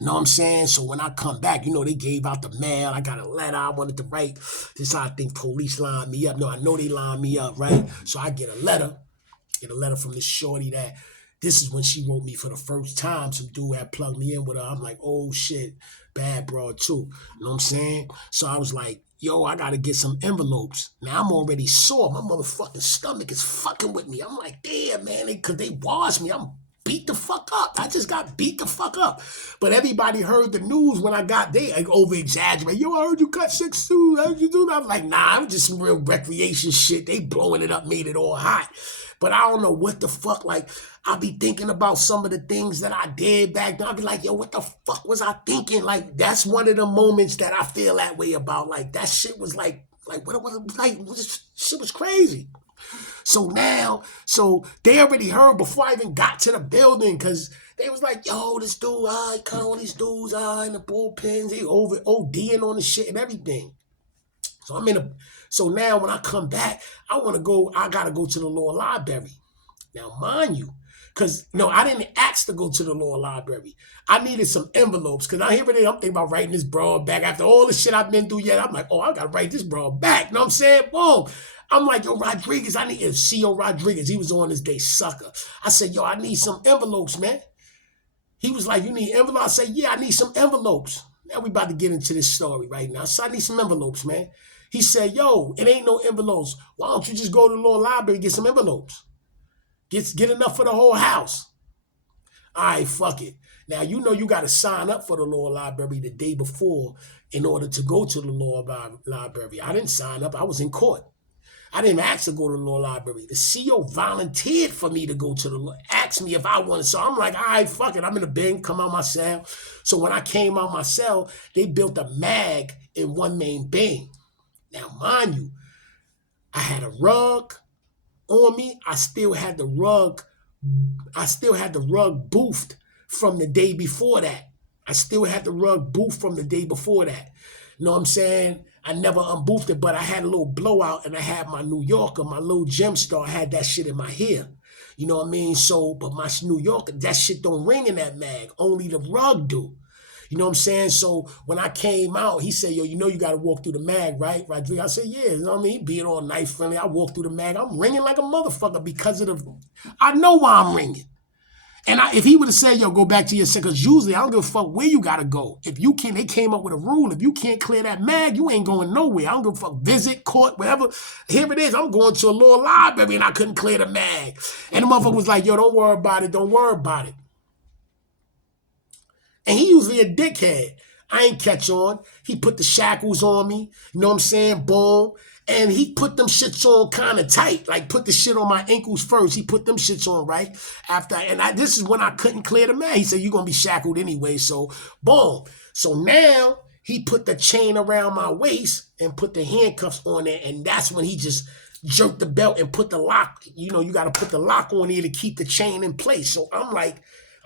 You know what I'm saying? So when I come back, they gave out the mail. I got a letter I wanted to write. This is how I think police lined me up. No, I know they lined me up, right? So I get a letter from this shorty that this is when she wrote me for the first time. Some dude had plugged me in with her. I'm like, oh shit, bad broad too. You know what I'm saying? So I was like, yo, I gotta get some envelopes. Now I'm already sore. My motherfucking stomach is fucking with me. I'm like, damn, man, because they washed me. I'm beat the fuck up. I just got beat the fuck up. But everybody heard the news when I got there. I over-exaggerate. Yo, I heard you cut 6'2". How'd you do that? I'm like, nah, it was just some real recreation shit. They blowing it up, made it all hot. But I don't know what the fuck, like, I'll be thinking about some of the things that I did back then. I'll be like, yo, what the fuck was I thinking? Like, that's one of the moments that I feel that way about. Like, that shit was like what it was like, shit was crazy. So now, they already heard before I even got to the building, because they was like, yo, this dude, he cut all these dudes in the bullpens, he over ODing on the shit and everything. So now when I come back, I gotta go to the law library. Now, mind you, because I didn't ask to go to the law library. I needed some envelopes, because I'm thinking about writing this broad back. After all the shit I've been through yet, I'm like, oh, I gotta write this broad back. You know what I'm saying? Boom. I'm like, yo, Rodriguez, I need C.O. Rodriguez. He was on this day, sucker. I said, yo, I need some envelopes, man. He was like, you need envelopes? I said, yeah, I need some envelopes. Now we about to get into this story right now. So I need some envelopes, man. He said, yo, it ain't no envelopes. Why don't you just go to the law library and get some envelopes? Get enough for the whole house. All right, fuck it. Now, you got to sign up for the law library the day before in order to go to the law library. I didn't sign up. I was in court. I didn't ask to go to the law library. The CO volunteered for me to go to the law, asked me if I wanted. So I'm like, all right, fuck it. I'm in the bin, come out my cell. So when I came out my cell, they built a mag in one main bin. Now, mind you, I had a rug on me. I still had the rug boofed from the day before that. You know what I'm saying? I never unboofed it, but I had a little blowout, and I had my New Yorker, my little gem star, I had that shit in my hair. You know what I mean? So, but my New Yorker, that shit don't ring in that mag. Only the rug do. You know what I'm saying? So when I came out, he said, yo, you got to walk through the mag, right, Rodriguez? I said, yeah. You know what I mean? Being all nice, friendly. I walked through the mag. I'm ringing like a motherfucker because I know why I'm ringing. And if he would have said, yo, go back to your set, because usually I don't give a fuck where you got to go. If you can't, they came up with a rule. If you can't clear that mag, you ain't going nowhere. I don't give a fuck, visit, court, whatever. Here it is. I'm going to a law library, and I couldn't clear the mag. And the motherfucker was like, yo, don't worry about it. And he usually a dickhead. I ain't catch on. He put the shackles on me. You know what I'm saying? Boom. And he put them shits on kind of tight. Like put the shit on my ankles first. He put them shits on right after. This is when I couldn't clear the man. He said, you're going to be shackled anyway. So boom. So now he put the chain around my waist and put the handcuffs on it. And that's when he just jerked the belt and put the lock. You know, you got to put the lock on here to keep the chain in place. So I'm like,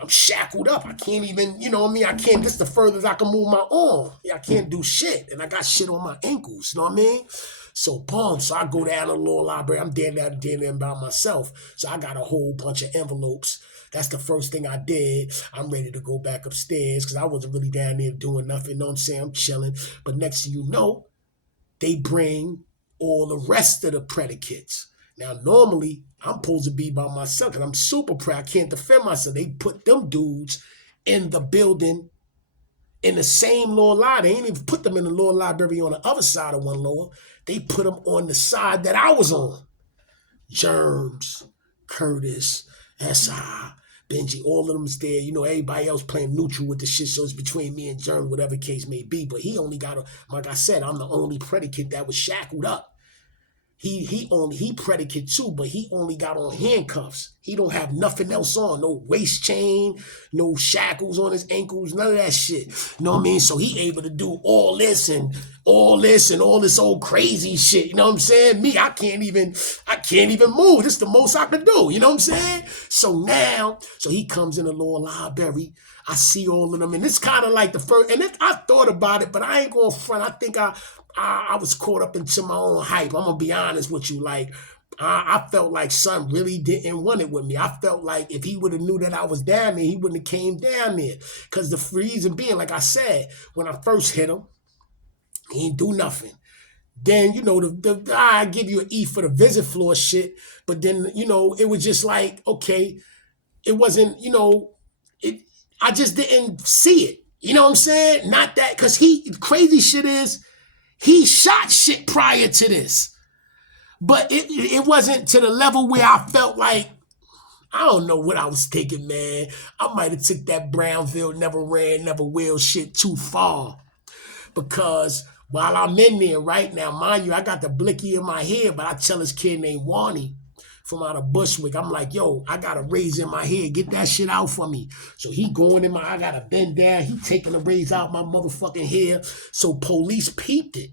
I'm shackled up. I can't even, you know what I mean? I can't, this is the furthest I can move my arm. Yeah, I can't do shit. And I got shit on my ankles, you know what I mean? So boom, so I go down to the law library. I'm there by myself. So I got a whole bunch of envelopes. That's the first thing I did. I'm ready to go back upstairs because I wasn't really down there doing nothing, you know what I'm saying? I'm chilling. But next thing you know, they bring all the rest of the predicates. Now, normally, I'm supposed to be by myself, and I'm super proud. I can't defend myself. They put them dudes in the building in the same law library. They ain't even put them in the law library on the other side of one lower. They put them on the side that I was on. Jerms, Curtis, S.I., Benji, all of them's there. You know, everybody else playing neutral with the shit, so it's between me and Jerms, whatever case may be. But he only got, like I said, I'm the only predicate that was shackled up. He predicate too, but he only got on handcuffs. He don't have nothing else on. No waist chain, no shackles on his ankles, none of that shit. You know what I mean? So he able to do all this and all this old crazy shit. You know what I'm saying? Me, I can't even move. This is the most I can do. You know what I'm saying? So now, so he comes in the law library. I see all of them, and it's kind of like the first, and I thought about it, but I ain't going to front. I think I was caught up into my own hype. I'm going to be honest with you. Like, I felt like son really didn't want it with me. I felt like if he would have knew that I was down there, he wouldn't have came down there. Because the reason being, like I said, when I first hit him, he didn't do nothing. Then, you know, I give you an E for the visit floor shit. But then, you know, it was just like, okay, it wasn't, you know, I just didn't see it. You know what I'm saying? Not that, because crazy shit is, he shot shit prior to this. But it wasn't to the level where I felt like, I don't know what I was thinking, man. I might have took that Brownville never ran, never will shit too far. Because while I'm in there right now, mind you, I got the blicky in my head, but I tell this kid named Wani from out of Bushwick, I'm like, yo, I got a razor in my head. Get that shit out for me. So he going in I got to bend down. He taking the razor out my motherfucking hair. So police peeped it.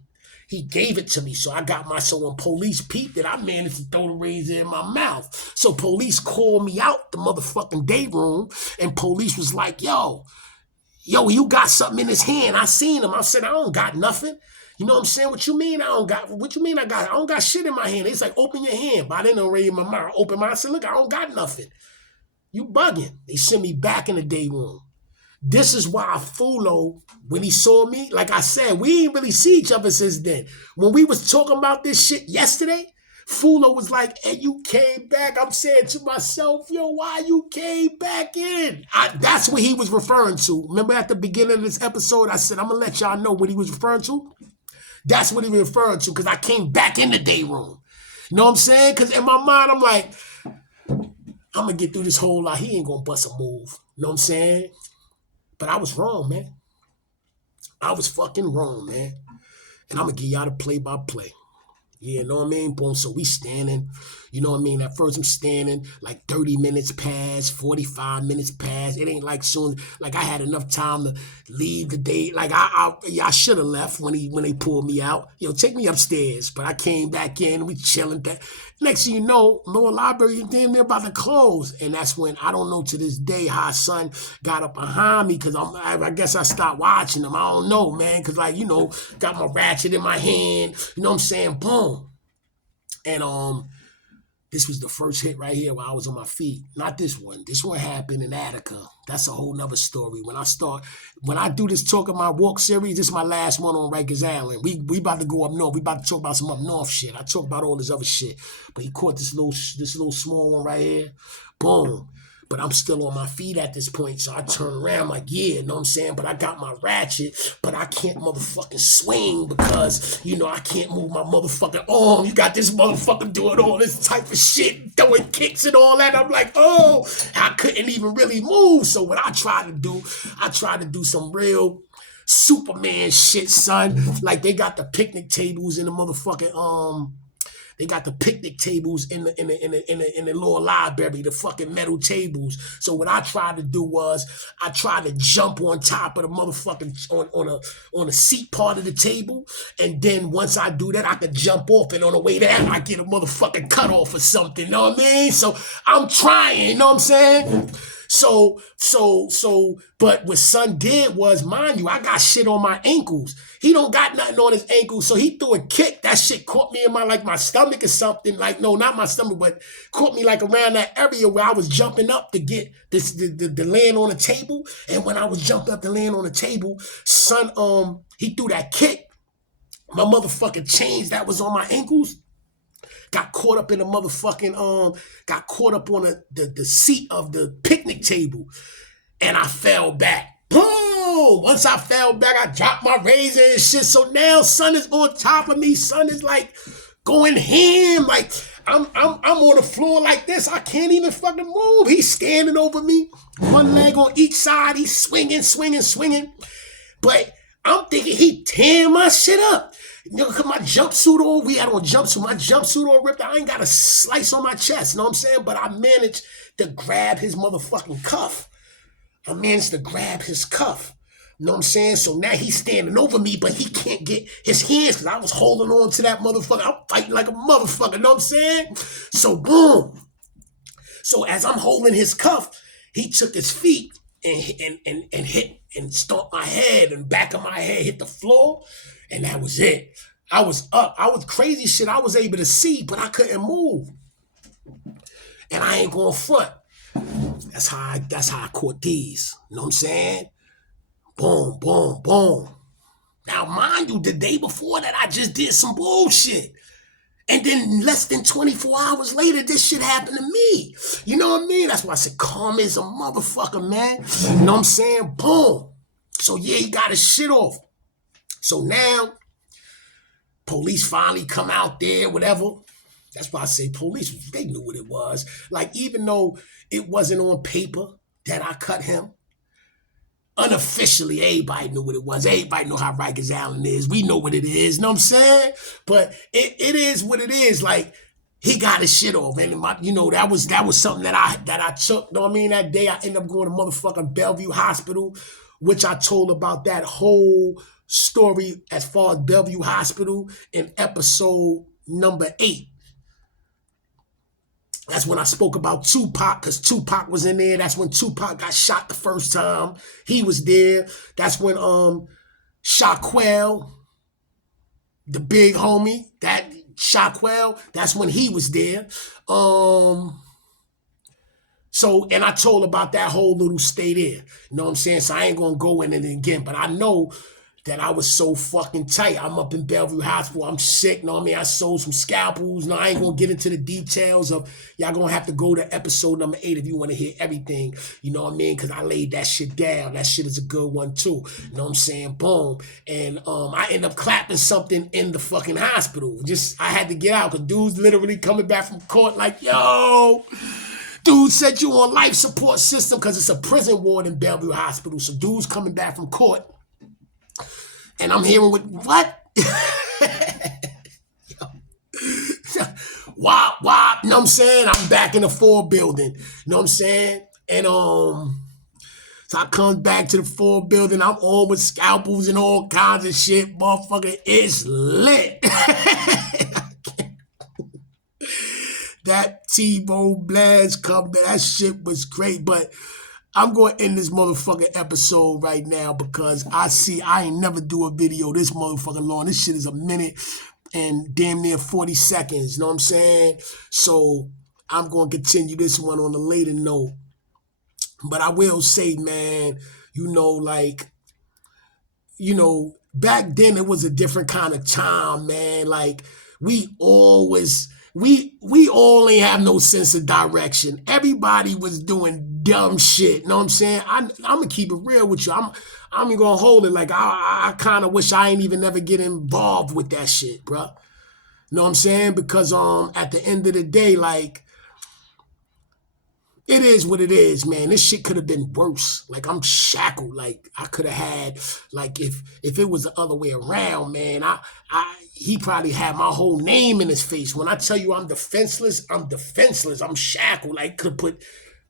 He gave it to me. So when police peeped it, I managed to throw the razor in my mouth. So police called me out the motherfucking day room, and police was like, yo, you got something in his hand. I seen him. I said, I don't got nothing. You know what I'm saying? What you mean I don't got shit in my hand. It's like, open your hand. But I didn't already in my mouth. Open my, I said, look, I don't got nothing. You bugging. They sent me back in the day room. This is why Fulo, when he saw me, like I said, we ain't really see each other since then. When we was talking about this shit yesterday, Fulo was like, hey, you came back. I'm saying to myself, yo, why you came back in? That's what he was referring to. Remember at the beginning of this episode, I said, I'm going to let y'all know what he was referring to? That's what he was referring to, because I came back in the day room. You know what I'm saying? Because in my mind, I'm like, I'm going to get through this whole lot. He ain't going to bust a move. You know what I'm saying? But I was wrong, man. I was fucking wrong, man. And I'm going to give y'all the play-by-play. Yeah, you know what I mean? Boom, so we standing. You know what I mean? At first I'm standing, like 30 minutes pass, 45 minutes pass. It ain't like soon, like I had enough time to leave the day. Like I should have left when they pulled me out. Yo, take me upstairs. But I came back in, we chilling back. Next thing you know, lower library, damn near about to close. And that's when, I don't know to this day how son got up behind me, because I guess I stopped watching him. I don't know, man, because like, you know, got my ratchet in my hand. You know what I'm saying? Boom. And this was the first hit right here while I was on my feet. Not this one. This one happened in Attica. That's a whole nother story. When I do this Talk of My Walk series, this is my last one on Rikers Island. We about to go up north. We about to talk about some up north shit. I talk about all this other shit. But he caught this little small one right here. Boom. But I'm still on my feet at this point. So I turn around like, yeah, you know what I'm saying? But I got my ratchet, but I can't motherfucking swing because, I can't move my motherfucking arm. You got this motherfucker doing all this type of shit, throwing kicks and all that. I'm like, oh, I couldn't even really move. So what I tried to do some real Superman shit, son. Like they got the picnic tables in the motherfucking they got the picnic tables in the little library, the fucking metal tables. So what I tried to do was I tried to jump on top of the motherfucking on a seat part of the table, and then once I do that, I could jump off, and on the way there, I get a motherfucking cut off or something. You know what I mean? So I'm trying. You know what I'm saying? But what son did was, mind you, I got shit on my ankles. He don't got nothing on his ankles, so he threw a kick. That shit caught me in my stomach or something. Like, no, not my stomach, but caught me like around that area where I was jumping up to get the land on the table. And when I was jumping up to land on the table, son, he threw that kick. My motherfucking chains that was on my ankles got caught up in the motherfucking, got caught up on the seat of the picnic table, and I fell back. Boom! Once I fell back, I dropped my razor and shit. So now son is on top of me. Son is like going ham. Like I'm on the floor like this. I can't even fucking move. He's standing over me, one leg on each side. He's swinging. But I'm thinking he tearing my shit up. Cause my jumpsuit on, we had on jumpsuit. My jumpsuit on ripped. I ain't got a slice on my chest. You know what I'm saying? But I managed to grab his motherfucking cuff. You know what I'm saying? So now he's standing over me, but he can't get his hands because I was holding on to that motherfucker. I'm fighting like a motherfucker. You know what I'm saying? So boom. So as I'm holding his cuff, he took his feet and hit and stomped my head, and back of my head hit the floor, and that was it. I was up. I was crazy shit. I was able to see, but I couldn't move. And I ain't going front. That's how I caught these. You know what I'm saying? Boom, boom, boom. Now, mind you, the day before that, I just did some bullshit. And then less than 24 hours later, this shit happened to me. You know what I mean? That's why I said karma is a motherfucker, man. You know what I'm saying? Boom. So yeah, he got his shit off. So now, police finally come out there, whatever. That's why I say police, they knew what it was. Like, even though it wasn't on paper that I cut him, unofficially, everybody knew what it was. Everybody know how Rikers Island is. We know what it is. You know what I'm saying? But it is what it is. Like, he got his shit off. And that was something that I took. You know what I mean? That day I ended up going to motherfucking Bellevue Hospital, which I told about that whole story as far as Bellevue Hospital in episode number 8. That's when I spoke about Tupac, because Tupac was in there. That's when Tupac got shot the first time. He was there. That's when Shackled, the big homie, that Shackled, that's when he was there. So, and I told about that whole little stay there. You know what I'm saying? So I ain't going to go in it again, but I know that I was so fucking tight. I'm up in Bellevue Hospital. I'm sick. You know what I mean? I sold some scalpels. No, I ain't going to get into the details of, y'all going to have to go to episode number 8 if you want to hear everything. You know what I mean? Because I laid that shit down. That shit is a good one too. You know what I'm saying? Boom. And I end up clapping something in the fucking hospital. I had to get out because dude's literally coming back from court like, yo, dude said you on life support system because it's a prison ward in Bellevue Hospital. So dude's coming back from court. And I'm hearing what? Wop, wop, you know what I'm saying? I'm back in the 4 building, you know what I'm saying? And so I come back to the 4 building, I'm on with scalpels and all kinds of shit, motherfucker, it's lit. That Teebone blast comeback, that shit was great, but I'm going to end this motherfucking episode right now because I ain't never do a video this motherfucking long. This shit is a minute and damn near 40 seconds. You know what I'm saying? So I'm going to continue this one on a later note. But I will say, man, back then it was a different kind of time, man. Like, we all ain't have no sense of direction. Everybody was doing dumb shit. You know what I'm saying? I'm gonna keep it real with you. I'm gonna hold it. Like I kind of wish I ain't even never get involved with that shit, bro. You know what I'm saying? Because at the end of the day, like it is what it is, man. This shit could have been worse. Like I'm shackled. Like I could have had, like if it was the other way around, man. He probably had my whole name in his face. When I tell you I'm defenseless, I'm defenseless. I'm shackled. Like could put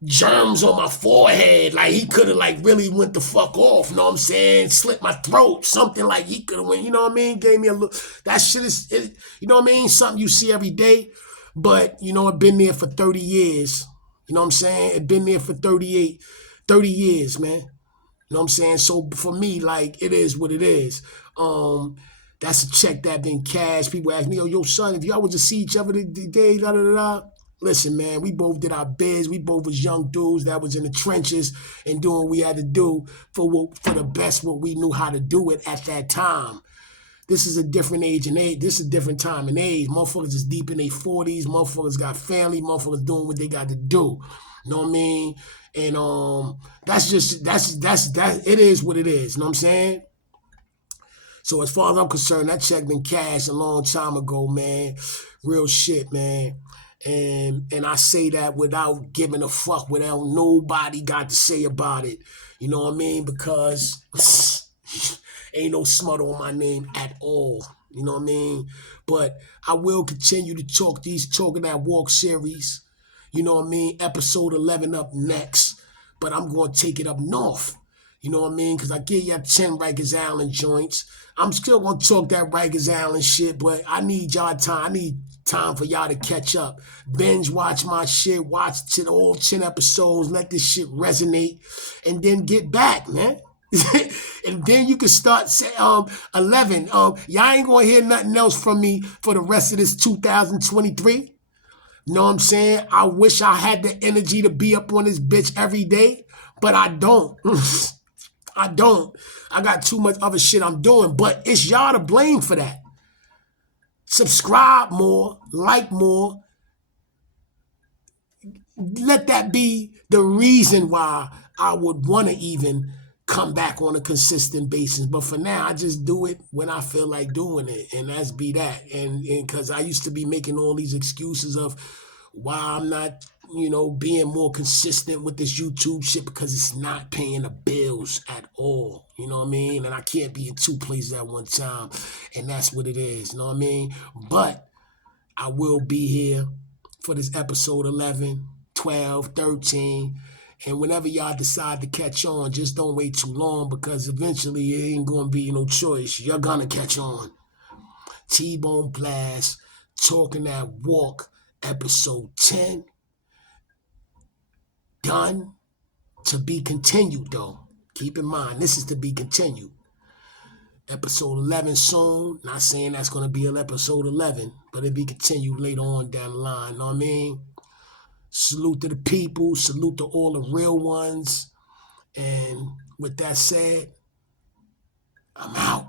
germs on my forehead. Like he could have like really went the fuck off. You know what I'm saying? Slit my throat. Something like he could have went. You know what I mean? Gave me a look. That shit is, you know what I mean? Something you see every day. But you know, I've been there for 30 years. You know what I'm saying? It been there for 30 years, man. You know what I'm saying? So for me, like, it is what it is. That's a check that been cashed. People ask me, yo, son, if y'all would just see each other today, da da da da. Listen, man, we both did our biz. We both was young dudes that was in the trenches and doing what we had to do for the best what we knew how to do it at that time. This is a different age and age. This is a different time and age. Motherfuckers is deep in their 40s. Motherfuckers got family. Motherfuckers doing what they got to do. You know what I mean? And that's it is what it is. You know what I'm saying? So as far as I'm concerned, that check been cashed a long time ago, man. Real shit, man. And I say that without giving a fuck, without nobody got to say about it. You know what I mean? Because ain't no smut on my name at all. You know what I mean? But I will continue to talk these Talking That Walk series. You know what I mean? Episode 11 up next. But I'm going to take it up north. You know what I mean? Because I give you 10 Rikers Island joints. I'm still going to talk that Rikers Island shit, but I need y'all time. I need time for y'all to catch up. Binge watch my shit. Watch all 10 episodes. Let this shit resonate. And then get back, man. And then you can start say 11. Y'all ain't gonna hear nothing else from me for the rest of this 2023. You know what I'm saying? I wish I had the energy to be up on this bitch every day, but I don't. I don't. I got too much other shit I'm doing, but it's y'all to blame for that. Subscribe more, like more. Let that be the reason why I would want to even come back on a consistent basis. But for now, I just do it when I feel like doing it. And that's be that. And because I used to be making all these excuses of why I'm not, being more consistent with this YouTube shit because it's not paying the bills at all. You know what I mean? And I can't be in two places at one time. And that's what it is. You know what I mean? But I will be here for this episode 11, 12, 13. And whenever y'all decide to catch on, just don't wait too long because eventually it ain't going to be no choice. You're going to catch on. Teebone Blast, Talking That Walk, episode 10. Done. To be continued, though. Keep in mind, this is to be continued. Episode 11 soon. Not saying that's going to be an episode 11, but it'll be continued later on down the line. You know what I mean? Salute to the people. Salute to all the real ones. And with that said, I'm out.